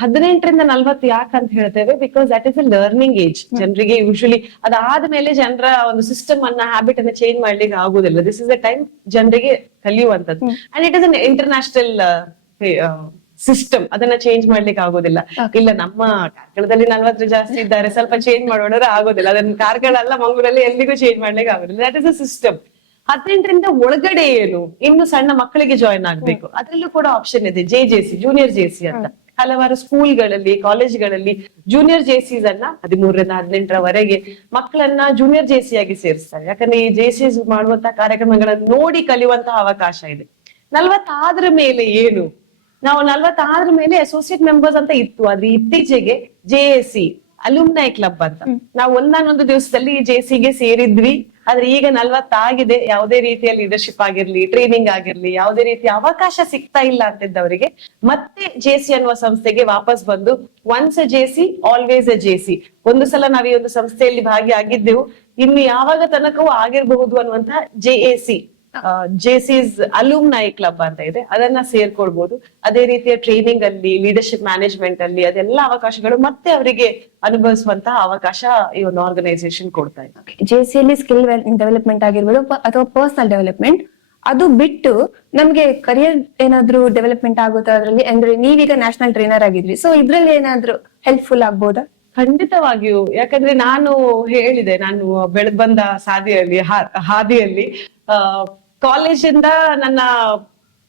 ಹದಿನೆಂಟರಿಂದ ನಲ್ವತ್ತು ಯಾಕಂತ ಹೇಳ್ತೇವೆ? Because that is a learning age ಜನರಿಗೆ ಯೂಶಲಿ ಅದಾದ್ಮೇಲೆ ಜನರ ಒಂದು ಸಿಸ್ಟಮ್ ಅನ್ನ ಹ್ಯಾಬಿಟ್ ಅನ್ನ ಚೇಂಜ್ ಮಾಡ್ಲಿಕ್ಕೆ ಆಗುದಿಲ್ಲ. ದಿಸ್ ಇಸ್ ಅ ಟೈಮ್ ಜನರಿಗೆ ಕಲಿಯುವಂತದ್ದು and it is an international system ಅದನ್ನ ಚೇಂಜ್ ಮಾಡ್ಲಿಕ್ಕೆ ಆಗೋದಿಲ್ಲ. ಇಲ್ಲ ನಮ್ಮ ಕಾರ್ಕಳದಲ್ಲಿ ನಲ್ವತ್ತು ಜಾಸ್ತಿ ಇದ್ದಾರೆ. ಸ್ವಲ್ಪ ಚೇಂಜ್ ಮಾಡೋಣ ಆಗೋದಿಲ್ಲ. ಅದನ್ನ ಕಾರ್ಕಳ ಮಂಗಳೂರಲ್ಲಿ ಎಲ್ಲಿಗೂ ಚೇಂಜ್ ಮಾಡ್ಲಿಕ್ಕೆ ಆಗೋದಿಲ್ಲ. ದಟ್ ಇಸ್ ಅ ಸಿಸ್ಟಮ್ ಹದಿನೆಂಟರಿಂದ ಒಳಗಡೆ ಏನು? ಇನ್ನು ಸಣ್ಣ ಮಕ್ಕಳಿಗೆ ಜಾಯಿನ್ ಆಗ್ಬೇಕು. ಅದ್ರಲ್ಲೂ ಕೂಡ ಆಪ್ಷನ್ ಇದೆ. J J C junior J C ಅಂತ. ಹಲವಾರು ಸ್ಕೂಲ್ಗಳಲ್ಲಿ ಕಾಲೇಜ್ಗಳಲ್ಲಿ ಜೂನಿಯರ್ ಜೆ ಸಿಸ್ ಅನ್ನ ಹದಿಮೂರರಿಂದ ಹದಿನೆಂಟರವರೆಗೆ ಮಕ್ಕಳನ್ನ ಜೂನಿಯರ್ ಜೆ ಸಿ ಆಗಿ ಸೇರಿಸ್ತಾರೆ. ಯಾಕಂದ್ರೆ ಈ ಜೆ ಸಿ ಮಾಡುವಂತಹ ಕಾರ್ಯಕ್ರಮಗಳನ್ನು ನೋಡಿ ಕಲಿಯುವಂತಹ ಅವಕಾಶ ಇದೆ. ನಲ್ವತ್ತಾದ್ರ ಮೇಲೆ ಏನು? ನಾವು ನಲ್ವತ್ತಾದ್ರ ಮೇಲೆ ಅಸೋಸಿಯೇಟ್ ಮೆಂಬರ್ಸ್ ಅಂತ ಇತ್ತು. ಆದ್ರೆ ಇತ್ತೀಚೆಗೆ J S C alumni club ಅಂತ. ನಾವು ಒಂದಾನೊಂದು ದಿವಸದಲ್ಲಿ ಜೆ ಗೆ ಸೇರಿದ್ವಿ. ಆದ್ರೆ ಈಗ ನಲ್ವತ್ತಾಗಿದೆ, ಯಾವುದೇ ರೀತಿಯ ಲೀಡರ್ಶಿಪ್ ಆಗಿರ್ಲಿ ಟ್ರೈನಿಂಗ್ ಆಗಿರ್ಲಿ, ಯಾವುದೇ ರೀತಿಯ ಅವಕಾಶ ಸಿಗ್ತಾ ಇಲ್ಲ ಅಂತಿದ್ದವರಿಗೆ ಮತ್ತೆ ಜೆ ಸಿ ಅನ್ನುವ ಸಂಸ್ಥೆಗೆ ವಾಪಸ್ ಬಂದು once a J C always a J C ಒಂದು ಸಲ ನಾವು ಈ ಒಂದು ಸಂಸ್ಥೆಯಲ್ಲಿ ಭಾಗಿಯಾಗಿದ್ದೆವು, ಇನ್ನು ಯಾವಾಗ ತನಕವೂ ಆಗಿರಬಹುದು ಅನ್ನುವಂತಹ J A C Jaycees alumni club ಅಂತ ಇದೆ. ಅದನ್ನ ಸೇರ್ಕೊಳ್ಬಹುದು ಅದೇ ರೀತಿಯ ಟ್ರೈನಿಂಗ್ ಅಲ್ಲಿ ಲೀಡರ್ಶಿಪ್ ಮ್ಯಾನೇಜ್ಮೆಂಟ್ ಅಲ್ಲಿ ಅದೆಲ್ಲ ಅವಕಾಶಗಳು ಮತ್ತೆ ಅವರಿಗೆ ಅನುಭವಿಸುವಂತಹ ಅವಕಾಶ ಈ ಒಂದು ಆರ್ಗನೈಸೇಷನ್ ಕೊಡ್ತಾ ಇದೆ. ಜೆ ಸಿ ಸ್ಕಿಲ್ ಡೆವಲಪ್ಮೆಂಟ್ ಆಗಿರ್ಬೋದು ಅಥವಾ ಪರ್ಸನಲ್ ಡೆವಲಪ್ಮೆಂಟ್ ಅದು ಬಿಟ್ಟು ನಮ್ಗೆ ಕರಿಯರ್ ಏನಾದ್ರೂ ಡೆವಲಪ್ಮೆಂಟ್ ಆಗುತ್ತಾ ಅದ್ರಲ್ಲಿ ಅಂದ್ರೆ ನೀವೀಗ ನ್ಯಾಷನಲ್ ಟ್ರೈನರ್ ಆಗಿದ್ರಿ. ಸೊ ಇದ್ರಲ್ಲಿ ಏನಾದ್ರೂ ಹೆಲ್ಪ್ಫುಲ್ ಆಗ್ಬೋದಾ? ಖಂಡಿತವಾಗಿಯೂ. ಯಾಕಂದ್ರೆ ನಾನು ಹೇಳಿದೆ ನಾನು ಬೆಳೆದ್ ಬಂದ ಸಾದಿಯಲ್ಲಿ ಹಾ- ಹಾದಿಯಲ್ಲಿ ಇಂದ ನನ್ನ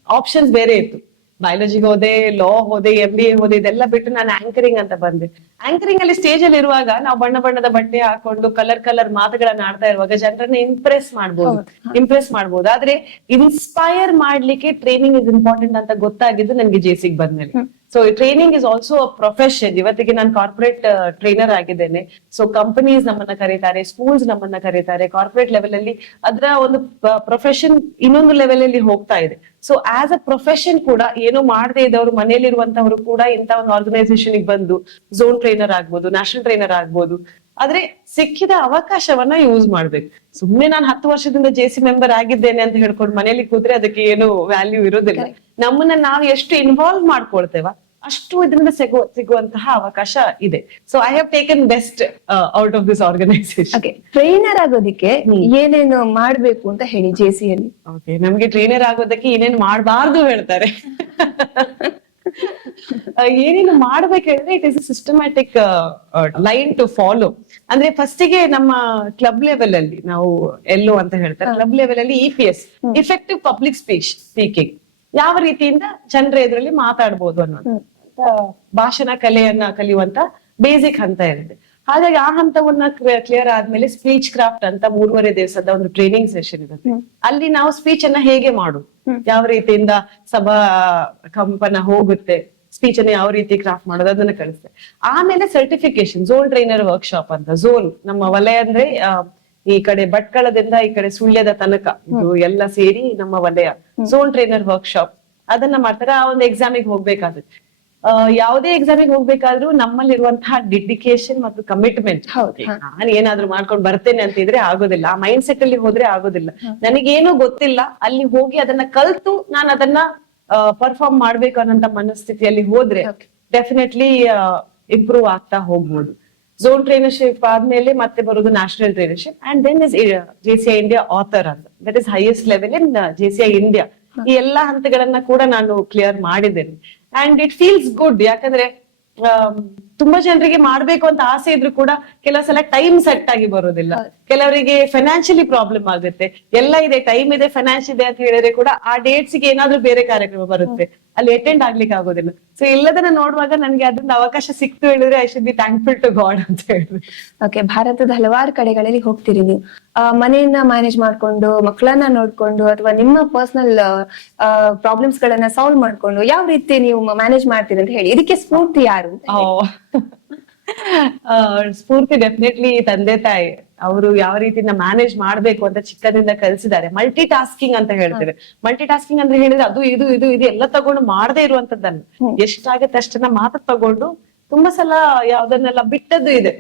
ಆಪ್ಷನ್ಸ್ ಬೇರೆ ಇತ್ತು. ಬಯಾಲಜಿಗೆ ಹೋದೆ ಲಾ ಹೋದೆ ಎಂ ಬಿ ಎ ಹೋದೆ ಇದೆಲ್ಲ ಬಿಟ್ಟು ನಾನು ಆಂಕರಿಂಗ್ ಅಂತ ಬಂದೆ. ಆಂಕರಿಂಗ್ ಅಲ್ಲಿ ಸ್ಟೇಜ್ ಅಲ್ಲಿ ಇರುವಾಗ ನಾವು ಬಣ್ಣ ಬಣ್ಣದ ಬಟ್ಟೆ ಹಾಕೊಂಡು ಕಲರ್ ಕಲರ್ ಮಾತುಗಳನ್ನ ಆಡ್ತಾ ಇರುವಾಗ ಜನರನ್ನ ಇಂಪ್ರೆಸ್ ಮಾಡ್ಬೋದು. ಇಂಪ್ರೆಸ್ ಮಾಡ್ಬೋದು. ಆದ್ರೆ ಇನ್ಸ್ಪೈರ್ ಮಾಡ್ಲಿಕ್ಕೆ ಟ್ರೈನಿಂಗ್ ಇಸ್ ಇಂಪಾರ್ಟೆಂಟ್ ಅಂತ ಗೊತ್ತಾಗಿದ್ದು ನನಗೆ ಜೇಸಿಗೆ ಬಂದ್ಮೇಲೆ. So training is also a profession ಇವತ್ತಿಗೆ ನಾನು ಕಾರ್ಪೊರೇಟ್ ಟ್ರೈನರ್ ಆಗಿದ್ದೇನೆ. ಸೊ ಕಂಪನೀಸ್ ನಮ್ಮನ್ನ ಕರೀತಾರೆ ಸ್ಕೂಲ್ಸ್ ನಮ್ಮನ್ನ ಕರೀತಾರೆ. ಕಾರ್ಪೊರೇಟ್ ಲೆವೆಲ್ ಅಲ್ಲಿ ಅದರ ಒಂದು ಪ್ರೊಫೆಷನ್ ಇನ್ನೊಂದು ಲೆವೆಲ್ ಅಲ್ಲಿ ಹೋಗ್ತಾ ಇದೆ. ಸೊ ಆಸ್ ಅ ಪ್ರೊಫೆಷನ್ ಕೂಡ ಏನೋ ಮಾಡದೇ ಇದ್ದವರು ಮನೆಯಲ್ಲಿರುವಂತಹವರು ಕೂಡ ಇಂತ ಒಂದು ಆರ್ಗನೈಸೇಷನ್ ಬಂದು ಝೋನ್ ಟ್ರೈನರ್ ಆಗ್ಬೋದು ನ್ಯಾಷನಲ್ ಟ್ರೈನರ್ ಆಗ್ಬೋದು. ಆದ್ರೆ ಸಿಕ್ಕಿದ ಅವಕಾಶವನ್ನ ಯೂಸ್ ಮಾಡ್ಬೇಕು. ಸುಮ್ನೆ ನಾನು ಹತ್ತು ವರ್ಷದಿಂದ ಜೆ ಸಿ ಮೆಂಬರ್ ಆಗಿದ್ದೇನೆ ಅಂತ ಹೇಳ್ಕೊಂಡು ಮನೇಲಿ ಕೂತ್ರೆ ಅದಕ್ಕೆ ಏನು ವ್ಯಾಲ್ಯೂ ಇರೋದಿಲ್ಲ. ನಮ್ಮನ್ನ ನಾವು ಎಷ್ಟು ಇನ್ವಾಲ್ವ್ ಮಾಡ್ಕೊಳ್ತೇವ ಅಷ್ಟು ಇದರಿಂದ ಸಿಗೋ ಸಿಗುವಂತಹ ಅವಕಾಶ ಇದೆ. So I have taken best out of this organisation okay trainer ಆಗೋದಕ್ಕೆ ಏನೇನು ಮಾಡ್ಬೇಕು ಅಂತ ಹೇಳಿ ಜೆ ಸಿ ಅಲ್ಲಿ ಓಕೆ ನಮ್ಗೆ ಟ್ರೈನರ್ ಆಗೋದಕ್ಕೆ ಏನೇನು ಮಾಡಬಾರ್ದು ಹೇಳ್ತಾರೆ. *laughs* ಏನೇನು ಮಾಡ್ಬೇಕು ಹೇಳಿದ್ರೆ it is a systematic line to follow ಅಂದ್ರೆ ಫಸ್ಟಿಗೆ ನಮ್ಮ ಕ್ಲಬ್ ಲೆವೆಲ್ ಅಲ್ಲಿ ನಾವು ಎಲ್ಲೋ ಅಂತ ಹೇಳ್ತಾರೆ. ಕ್ಲಬ್ ಲೆವೆಲ್ ಅಲ್ಲಿ E P S effective public speech speaking ಯಾವ ರೀತಿಯಿಂದ ಜನರ ಇದರಲ್ಲಿ ಮಾತಾಡ್ಬೋದು ಅನ್ನೋದು. ಭಾಷಣ ಕಲೆಯನ್ನ ಕಲಿಯುವಂತ ಬೇಸಿಕ್ ಹಂತ ಇರುತ್ತೆ. ಹಾಗಾಗಿ ಆ ಹಂತವನ್ನ ಕ್ಲಿಯರ್ ಆದ್ಮೇಲೆ ಸ್ಪೀಚ್ ಕ್ರಾಫ್ಟ್ ಅಂತ ಮೂರುವರೆ ದಿವಸದ ಒಂದು ಟ್ರೈನಿಂಗ್ ಸೆಷನ್ ಇರುತ್ತೆ. ಅಲ್ಲಿ ನಾವು ಸ್ಪೀಚ್ ಅನ್ನ ಹೇಗೆ ಮಾಡು ಯಾವ ರೀತಿಯಿಂದ ಸಭಾ ಕಂಪನ ಹೋಗುತ್ತೆ? ಸ್ಪೀಚ್ ಅನ್ನ ಯಾವ ರೀತಿ ಕ್ರಾಫ್ಟ್ ಮಾಡೋದು? ಅದನ್ನ ಕಳಿಸ್ತೆ. ಆಮೇಲೆ ಸರ್ಟಿಫಿಕೇಶನ್ ಝೋನ್ ಟ್ರೈನರ್ ವರ್ಕ್ಶಾಪ್ ಅಂತ ಝೋನ್ ನಮ್ಮ ವಲಯ ಅಂದ್ರೆ ಈ ಕಡೆ ಭಟ್ಕಳದಿಂದ ಈ ಕಡೆ ಸುಳ್ಯದ ತನಕ ಇದು ಎಲ್ಲ ಸೇರಿ ನಮ್ಮ ವಲಯ. ಝೋನ್ ಟ್ರೈನರ್ ವರ್ಕ್ಶಾಪ್ ಅದನ್ನ ಮಾಡ್ತಾರೆ. ಆ ಒಂದು ಎಕ್ಸಾಮಿಗೆ ಹೋಗ್ಬೇಕಾದ್ರೆ ಯಾವುದೇ ಎಕ್ಸಾಮಿಗೆ ಹೋಗ್ಬೇಕಾದ್ರೂ ನಮ್ಮಲ್ಲಿರುವಂತಹ ಡೆಡಿಕೇಶನ್ ಮತ್ತು ಕಮಿಟ್ಮೆಂಟ್. ನಾನು ಏನಾದ್ರೂ ಮಾಡ್ಕೊಂಡು ಬರ್ತೇನೆ ಅಂತಿದ್ರೆ ಆಗೋದಿಲ್ಲ. ಆ ಮೈಂಡ್ ಸೆಟ್ ಅಲ್ಲಿ ಹೋದ್ರೆ ಆಗೋದಿಲ್ಲ. ನನಗೇನು ಗೊತ್ತಿಲ್ಲ. ಅಲ್ಲಿ ಹೋಗಿ ಅದನ್ನ ಕಲ್ತು ನಾನು ಅದನ್ನ ಪರ್ಫಾರ್ಮ್ ಮಾಡ್ಬೇಕು ಅನ್ನೋಂತ ಮನಸ್ಥಿತಿಯಲ್ಲಿ ಹೋದ್ರೆ. ಡೆಫಿನೆಟ್ಲಿ ಇಂಪ್ರೂವ್ ಆಗ್ತಾ ಹೋಗ್ಬೋದು. ಝೋನ್ ಟ್ರೈನರ್ಶಿಪ್ ಆದ್ಮೇಲೆ ಮತ್ತೆ ಬರೋದು national trainership and then is J C I India author ಅಂತ. That is highest level in J C I India ಈ ಎಲ್ಲಾ ಹಂತಗಳನ್ನ ಕೂಡ ನಾನು ಕ್ಲಿಯರ್ ಮಾಡಿದ್ದೇನೆ. ಅಂಡ್ ಇಟ್ ಫೀಲ್ಸ್ ಗುಡ್ ಯಾಕಂದ್ರೆ ಆಮ್, ತುಂಬಾ ಜನರಿಗೆ ಮಾಡ್ಬೇಕು ಅಂತ ಆಸೆ ಇದ್ರು ಕೂಡ ಕೆಲವು ಸಲ ಟೈಮ್ ಸೆಟ್ ಆಗಿ ಬರೋದಿಲ್ಲ. ಕೆಲವರಿಗೆ ಫೈನಾನ್ಷಿಯಲಿ ಪ್ರಾಬ್ಲಮ್ ಆಗುತ್ತೆ. ಎಲ್ಲ ಇದೆ ಟೈಮ್ ಇದೆ ಫೈನಾನ್ಸ್ ಇದೆ ಅಂತ ಹೇಳಿದ್ರೆ ಕೂಡ ಆ ಡೇಟ್ಸ್ಗೆ ಏನಾದ್ರೂ ಬೇರೆ ಕಾರ್ಯಕ್ರಮ ಬರುತ್ತೆ. ಅಲ್ಲಿ ಅಟೆಂಡ್ ಆಗ್ಲಿಕ್ಕೆ ಆಗೋದಿಲ್ಲ. ಸೊ ಎಲ್ಲದನ್ನ ನೋಡುವಾಗ ನನಗೆ ಅದೊಂದು ಅವಕಾಶ ಸಿಕ್ತು ಹೇಳಿದ್ರೆ I should be thankful to God ಅಂತ ಹೇಳಿದ್ರೆ. ಓಕೆ ಭಾರತದ ಹಲವಾರು ಕಡೆಗಳಲ್ಲಿ ಹೋಗ್ತೀರಿ ನೀವು. ಮನೆಯನ್ನ ಮ್ಯಾನೇಜ್ ಮಾಡ್ಕೊಂಡು ಮಕ್ಕಳನ್ನ ನೋಡ್ಕೊಂಡು ಅಥವಾ ನಿಮ್ಮ ಪರ್ಸನಲ್ ಪ್ರಾಬ್ಲಮ್ಸ್ ಗಳನ್ನ ಸಾಲ್ವ್ ಮಾಡ್ಕೊಂಡು ಯಾವ ರೀತಿ ನೀವು ಮ್ಯಾನೇಜ್ ಮಾಡ್ತೀರಿ ಅಂತ ಹೇಳಿ. ಇದಕ್ಕೆ ಸ್ಫೂರ್ತಿ ಯಾರು *laughs* ಸ್ಫೂರ್ತಿ ಡೆಫಿನೆಟ್ಲಿ ತಂದೆ ತಾಯಿ. ಅವರು ಯಾವ ರೀತಿ ಮ್ಯಾನೇಜ್ ಮಾಡ್ಬೇಕು ಅಂತ ಚಿಕ್ಕದಿಂದ ಕಲಿಸಿದ್ದಾರೆ. ಮಲ್ಟಿ ಟಾಸ್ಕಿಂಗ್ ಅಂತ ಹೇಳ್ತೇವೆ. ಮಲ್ಟಿ ಟಾಸ್ಕಿಂಗ್ ಅಂದ್ರೆ ಹೇಳಿದ್ರೆ ಅದು ಇದು ಇದು ಇದು ಎಲ್ಲ ತಗೊಂಡು ಮಾಡದೇ ಇರುವಂತದ್ದನ್ನು ಎಷ್ಟಾಗತ್ತೆ ಅಷ್ಟನ್ನ ಮಾತ್ರ ತಗೊಂಡು ತುಂಬಾ ಸಲ ಯಾವ್ದನ್ನೆಲ್ಲ ಬಿಟ್ಟದ್ದು ಇದೆ.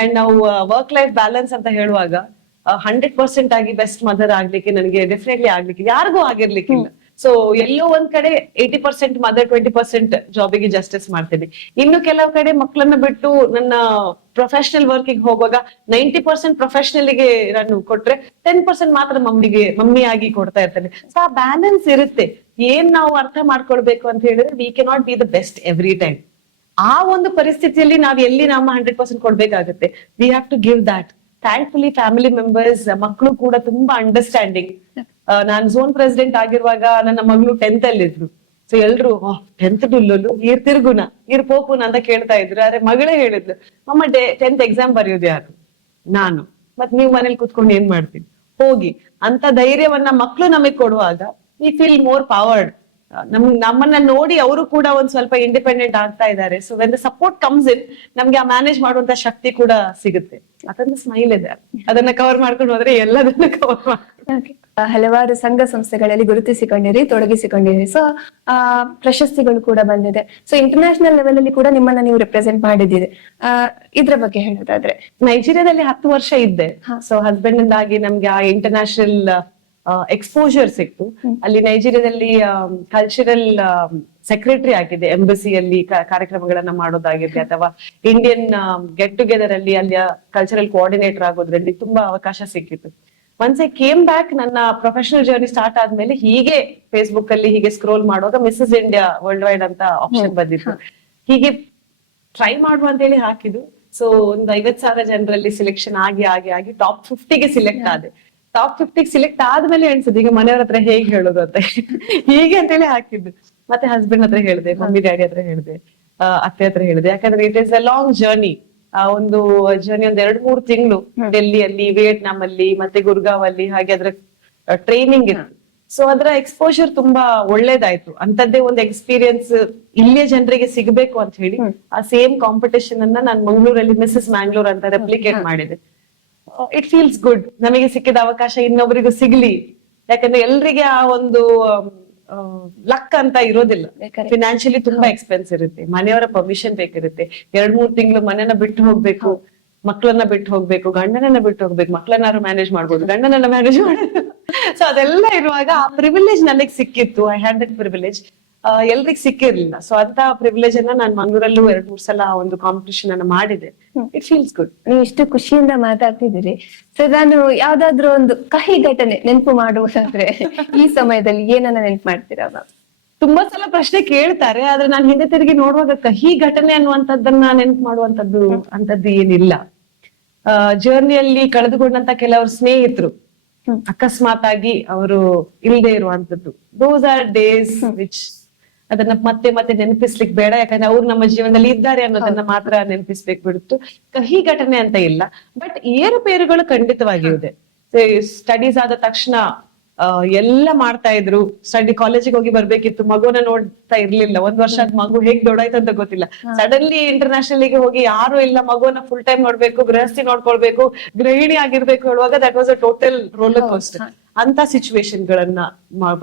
ಅಂಡ್ ನಾವು ವರ್ಕ್ ಲೈಫ್ ಬ್ಯಾಲೆನ್ಸ್ ಅಂತ ಹೇಳುವಾಗ ಹಂಡ್ರೆಡ್ ಪರ್ಸೆಂಟ್ ಆಗಿ ಬೆಸ್ಟ್ ಮದರ್ ಆಗ್ಲಿಕ್ಕೆ ನನಗೆ ಡೆಫಿನೆಟ್ಲಿ ಆಗ್ಲಿಕ್ಕೆ ಯಾರಿಗೂ ಆಗಿರ್ಲಿಕ್ಕಿಲ್ಲ. ಸೊ ಎಲ್ಲೋ ಒಂದ್ ಕಡೆ eighty percent mother twenty percent ಜಾಬಿಗೆ justice ಮಾಡ್ತೀನಿ ಇನ್ನು ಕೆಲವು ಕಡೆ ಮಕ್ಕಳನ್ನ ಬಿಟ್ಟು ನನ್ನ ಪ್ರೊಫೆಷನಲ್ ವರ್ಕಿಗೆ ಹೋಗುವಾಗ ನೈಂಟಿ ಪರ್ಸೆಂಟ್ ಪ್ರೊಫೆಷನಲ್ಗೆ ನಾನು ಕೊಟ್ರೆ ಟೆನ್ ಪರ್ಸೆಂಟ್ ಮಾತ್ರ ಮಮ್ಮಿಗೆ, ಮಮ್ಮಿ ಆಗಿ ಕೊಡ್ತಾ ಇರ್ತೇನೆ ಸೊ ಆ ಬ್ಯಾಲೆನ್ಸ್ ಇರುತ್ತೆ. ಏನ್ ನಾವು ಅರ್ಥ ಮಾಡ್ಕೊಳ್ಬೇಕು ಅಂತ ಹೇಳಿದ್ರೆ we cannot be the best every time ಆ ಒಂದು ಪರಿಸ್ಥಿತಿಯಲ್ಲಿ ನಾವ್ ಎಲ್ಲಿ ನಮ್ಮ hundred percent ಕೊಡ್ಬೇಕಾಗುತ್ತೆ? We have to give that thankfully family members ಮಕ್ಕಳು ಕೂಡ ತುಂಬಾ ಅಂಡರ್ಸ್ಟ್ಯಾಂಡಿಂಗ್ ನಾನು ಝೋನ್ ಪ್ರೆಸಿಡೆಂಟ್ ಆಗಿರುವಾಗ ನನ್ನ ಮಗಳು ಟೆಂತ್ ಅಲ್ಲಿ ಇದ್ರು ಸೊ ಎಲ್ರು ಟೆಂತ್ ಡುಲ್ಲು ಇರ್ ತಿರುಗುನ ಇರ್ ಪೋಪುನ ಅಂತ ಕೇಳ್ತಾ ಇದ್ರು. ಆದ್ರೆ ಮಗಳೇ ಹೇಳಿದ್ಲು ಅಮ್ಮ ಡೇ ಟೆಂತ್ ಎಕ್ಸಾಮ್ ಬರೆಯೋದು ಯಾರು? ನಾನು. ಮತ್ ನೀವ್ ಮನೇಲಿ ಕುತ್ಕೊಂಡು ಏನ್ ಮಾಡ್ತೀನಿ ಹೋಗಿ. ಅಂತ ಧೈರ್ಯವನ್ನ ಮಕ್ಕಳು ನಮಗ್ ಕೊಡುವಾಗ ವಿ ಫೀಲ್ ಮೋರ್ ಪವರ್ಡ್ ನಮ್ ನಮ್ಮನ್ನ ನೋಡಿ ಅವರು ಕೂಡ ಒಂದ್ ಸ್ವಲ್ಪ ಇಂಡಿಪೆಂಡೆಂಟ್ ಆಗ್ತಾ ಇದ್ದಾರೆ. So when the support comes in ನಮ್ಗೆ ಆ ಮ್ಯಾನೇಜ್ ಮಾಡುವಂತ ಶಕ್ತಿ ಕೂಡ ಸಿಗುತ್ತೆ. ಅದನ್ನ ಸ್ಮೈಲ್ ಇದೆ. ಅದನ್ನ ಕವರ್ ಮಾಡ್ಕೊಂಡು ಹೋದ್ರೆ ಎಲ್ಲದನ್ನ ಕವರ್. ಆ, ಹಲವಾರು ಸಂಘ ಸಂಸ್ಥೆಗಳಲ್ಲಿ ಗುರುತಿಸಿಕೊಂಡಿರಿ ತೊಡಗಿಸಿಕೊಂಡಿರಿ. ಸೊ ಆ ಪ್ರಶಸ್ತಿಗಳು ಕೂಡ ಬಂದಿದೆ. ಸೊ ಇಂಟರ್ನ್ಯಾಷನಲ್ ಲೆವೆಲ್ ಅಲ್ಲಿ ಕೂಡ ನಿಮ್ಮನ್ನ ನೀವು ರೆಪ್ರೆಸೆಂಟ್ ಮಾಡಿದ್ದೀರಿ. ಆ ಇದ್ರ ಬಗ್ಗೆ ಹೇಳೋದಾದ್ರೆ. ನೈಜೀರಿಯಾದಲ್ಲಿ ಹತ್ತು ವರ್ಷ ಇದ್ದೆ. ಸೊ ಹಸ್ಬೆಂಡ್ ಇಂದಾಗಿ ನಮ್ಗೆ ಆ ಇಂಟರ್ನ್ಯಾಷನಲ್ ಎಕ್ಸ್ಪೋಜರ್ ಸಿಕ್ತು. ಅಲ್ಲಿ ನೈಜೀರಿಯಾದಲ್ಲಿ ಕಲ್ಚರಲ್ ಸೆಕ್ರೆಟರಿ ಆಗಿದೆ. ಎಂಬಸಿಯಲ್ಲಿ ಕಾರ್ಯಕ್ರಮಗಳನ್ನ ಮಾಡೋದಾಗಿರ್ಲಿ ಅಥವಾ ಇಂಡಿಯನ್ ಗೆಟ್ ಟುಗೆದರ್ ಅಲ್ಲಿ ಅಲ್ಲಿಯ ಕಲ್ಚರಲ್ ಕೋಆರ್ಡಿನೇಟರ್ ಆಗೋದ್ರಲ್ಲಿ ತುಂಬಾ ಅವಕಾಶ ಸಿಕ್ಕಿತ್ತು. ಒನ್ಸ್ ಐ ಕೇಮ್ ಬ್ಯಾಕ್ ನನ್ನ ಪ್ರೊಫೆಷನಲ್ ಜರ್ನಿ ಸ್ಟಾರ್ಟ್ ಆದ್ಮೇಲೆ ಹೀಗೆ ಫೇಸ್ಬುಕ್ ಅಲ್ಲಿ ಹೀಗೆ ಸ್ಕ್ರೋಲ್ ಮಾಡುವಾಗ ಮಿಸ್ಸಸ್ ಇಂಡಿಯಾ ವರ್ಲ್ಡ್ ವೈಡ್ ಅಂತ ಆಪ್ಷನ್ ಬಂದಿತ್ತು. ಹೀಗೆ ಟ್ರೈ ಮಾಡುವ ಅಂತ ಹೇಳಿ ಹಾಕಿದ್ದು. ಸೊ ಒಂದು ಐವತ್ ಸಾವಿರ ಜನರಲ್ಲಿ ಸೆಲೆಕ್ಷನ್ ಆಗಿ ಆಗಿ ಆಗಿ ಟಾಪ್ ಫಿಫ್ಟಿಗೆ ಸಿಲೆಕ್ಟ್ ಆದೆ. ಟಾಪ್ ಫಿಫ್ಟಿಗೆ ಸಿಲೆಕ್ಟ್ ಆದ್ಮೇಲೆ ಅನ್ಸುದು ಈಗ ಮನೆಯವ್ರ ಹತ್ರ ಹೇಗೆ ಹೇಳೋದು ಅಂತ. ಹೀಗೆ ಅಂತ ಹೇಳಿ ಹಾಕಿದ್ದು. ಮತ್ತೆ ಹಸ್ಬೆಂಡ್ ಹತ್ರ ಹೇಳಿದೆ ಮಮ್ಮಿ ಡ್ಯಾಡಿ ಹತ್ರ ಹೇಳಿದೆ ಅತ್ತೆ ಹತ್ರ ಹೇಳಿದೆ. ಯಾಕಂದ್ರೆ it is a long journey ಆ ಒಂದು ಜರ್ನಿ ಒಂದ್ ಎರಡ್ ಮೂರ್ ತಿಂಗಳು ಡೆಲ್ಲಿಯಲ್ಲಿ ವಿಯೆಟ್ನಾಂ ಅಲ್ಲಿ ಮತ್ತೆ ಗುರ್ಗಾವ್ ಅಲ್ಲಿ ಹಾಗೆ ಅದ್ರ ಟ್ರೈನಿಂಗ್ ಇತ್ತು. ಸೊ ಅದರ ಎಕ್ಸ್ಪೋಜರ್ ತುಂಬಾ ಒಳ್ಳೇದಾಯ್ತು. ಅಂತದ್ದೇ ಒಂದು ಎಕ್ಸ್ಪೀರಿಯನ್ಸ್ ಇಲ್ಲಿಯ ಜನರಿಗೆ ಸಿಗಬೇಕು ಅಂತ ಹೇಳಿ ಆ ಸೇಮ್ ಕಾಂಪಿಟೇಷನ್ ಅನ್ನ ನಾನು ಮಂಗಳೂರಲ್ಲಿ ಮಿಸಸ್ ಮ್ಯಾಂಗ್ಳೂರ್ ಅಂತ ರೆಪ್ಲಿಕೇಟ್ ಮಾಡಿದೆ. ಇಟ್ ಫೀಲ್ಸ್ ಗುಡ್ ನಮಗೆ ಸಿಕ್ಕಿದ ಅವಕಾಶ ಇನ್ನೊಬ್ಬರಿಗೂ ಸಿಗ್ಲಿ. ಯಾಕಂದ್ರೆ ಎಲ್ರಿಗೆ ಆ ಒಂದು ಲಕ್ ಅಂತ ಇರೋದಿಲ್ಲ. ಫಿನಾನ್ಷಿಯಲಿ ತುಂಬಾ ಎಕ್ಸ್ಪೆನ್ಸ್ ಇರುತ್ತೆ. ಮನೆಯವರ ಪರ್ಮಿಷನ್ ಬೇಕಿರುತ್ತೆ. ಎರಡ್ ಮೂರ್ ತಿಂಗಳು ಮನೆನ ಬಿಟ್ಟು ಹೋಗ್ಬೇಕು. ಮಕ್ಕಳನ್ನ ಬಿಟ್ಟು ಹೋಗ್ಬೇಕು. ಗಂಡನನ್ನ ಬಿಟ್ಟು ಹೋಗ್ಬೇಕು. ಮಕ್ಕಳನ್ನಾರು ಮ್ಯಾನೇಜ್ ಮಾಡ್ಬೋದು. ಗಂಡನನ್ನ ಮ್ಯಾನೇಜ್ ಮಾಡೋದು ಸೊ ಅದೆಲ್ಲ ಇರುವಾಗ ಆ ಪ್ರಿವಿಲೇಜ್ ನನಗೆ ಸಿಕ್ಕಿತ್ತು. ಐ ಹ್ಯಾಡ್ ದಟ್ ಪ್ರಿವಿಲೇಜ್ ಎಲ್ರಿಗ್ ಸಿಕ್ಕಿರ್ಲಿಲ್ಲ. ಸೊ ಅಂತ ಪ್ರಿವಿಲೇಜ್ ಅನ್ನ ನಾನು ಮಂಗಳೂರಲ್ಲೂ ಎರಡ್ ಮೂರ್ ಸಲ ಒಂದು ಕಾಂಪಿಟೇಷನ್ ಅನ್ನ ಮಾಡಿದೆ. ಇಟ್ ಫೀಲ್ಸ್ ಗುಡ್ ನೀವು ಇಷ್ಟು ಖುಷಿಯಿಂದ ಮಾತಾಡ್ತಿದ್ದೀರಿ. ಸೊ ನಾನು ಯಾವ್ದಾದ್ರು ಒಂದು ಕಹಿ ಘಟನೆ ನೆನಪು ಮಾಡುವುದಾದ್ರೆ ಈ ಸಮಯದಲ್ಲಿ ಏನನ್ನ ನೆನಪು ಮಾಡ್ತೀರಾ ಮ್ಯಾಮ್? ತುಂಬಾ ಸಲ ಪ್ರಶ್ನೆ ಕೇಳ್ತಾರೆ ಆದ್ರೆ ನಾನು ಹಿಂದೆ ತಿರುಗಿ ನೋಡುವಾಗ ಕಹಿ ಘಟನೆ ಅನ್ನುವಂಥದ್ದನ್ನ ನೆನ್ಪು ಮಾಡುವಂತದ್ದು ಅಂತದ್ದು ಏನಿಲ್ಲ. ಜರ್ನಿಯಲ್ಲಿ ಕಳೆದುಕೊಂಡಂತ ಕೆಲವರು ಸ್ನೇಹಿತರು ಅಕಸ್ಮಾತ್ ಆಗಿ ಅವರು ಇಲ್ಲದೆ ಇರುವಂತದ್ದು ದೋಸ್ ಆರ್ ಡೇಸ್ ವಿಚ್ ಅದನ್ನ ಮತ್ತೆ ಮತ್ತೆ ನೆನಪಿಸ್ಲಿಕ್ಕೆ ಬೇಡ ಯಾಕಂದ್ರೆ ಅವ್ರು ನಮ್ಮ ಜೀವನದಲ್ಲಿ ಇದ್ದಾರೆ ಅನ್ನೋದನ್ನ ಮಾತ್ರ ನೆನಪಿಸ್ಬೇಕು ಬಿಡುತ್ತು. ಕಹಿ ಘಟನೆ ಅಂತ ಇಲ್ಲ. ಬಟ್ ಏರುಪೇರುಗಳು ಖಂಡಿತವಾಗಿದೆ ಸ್ಟಡೀಸ್ ಆದ ತಕ್ಷಣ ಎಲ್ಲ ಮಾಡ್ತಾ ಇದ್ರು. ಸ್ಟಡಿ ಕಾಲೇಜಿಗೆ ಹೋಗಿ ಬರ್ಬೇಕಿತ್ತು. ಮಗುನ ನೋಡ್ತಾ ಇರ್ಲಿಲ್ಲ. ಒಂದ್ ವರ್ಷ ಮಗು ಹೇಗ್ ದೊಡ್ಡಾಯ್ತು ಅಂತ ಗೊತ್ತಿಲ್ಲ. ಸಡನ್ಲಿ ಇಂಟರ್ನ್ಯಾಷನಲ್ಗೆ ಹೋಗಿ ಯಾರು ಇಲ್ಲ ಮಗುವನ್ನ ಫುಲ್ ಟೈಮ್ ನೋಡ್ಬೇಕು ಗೃಹಸ್ಥಿ ನೋಡ್ಕೊಳ್ಬೇಕು ಗೃಹಿಣಿ ಆಗಿರ್ಬೇಕು ಹೇಳುವಾಗ that was a total roller ಅಂತ ಸಿಚುವೇಶನ್ ಗಳನ್ನ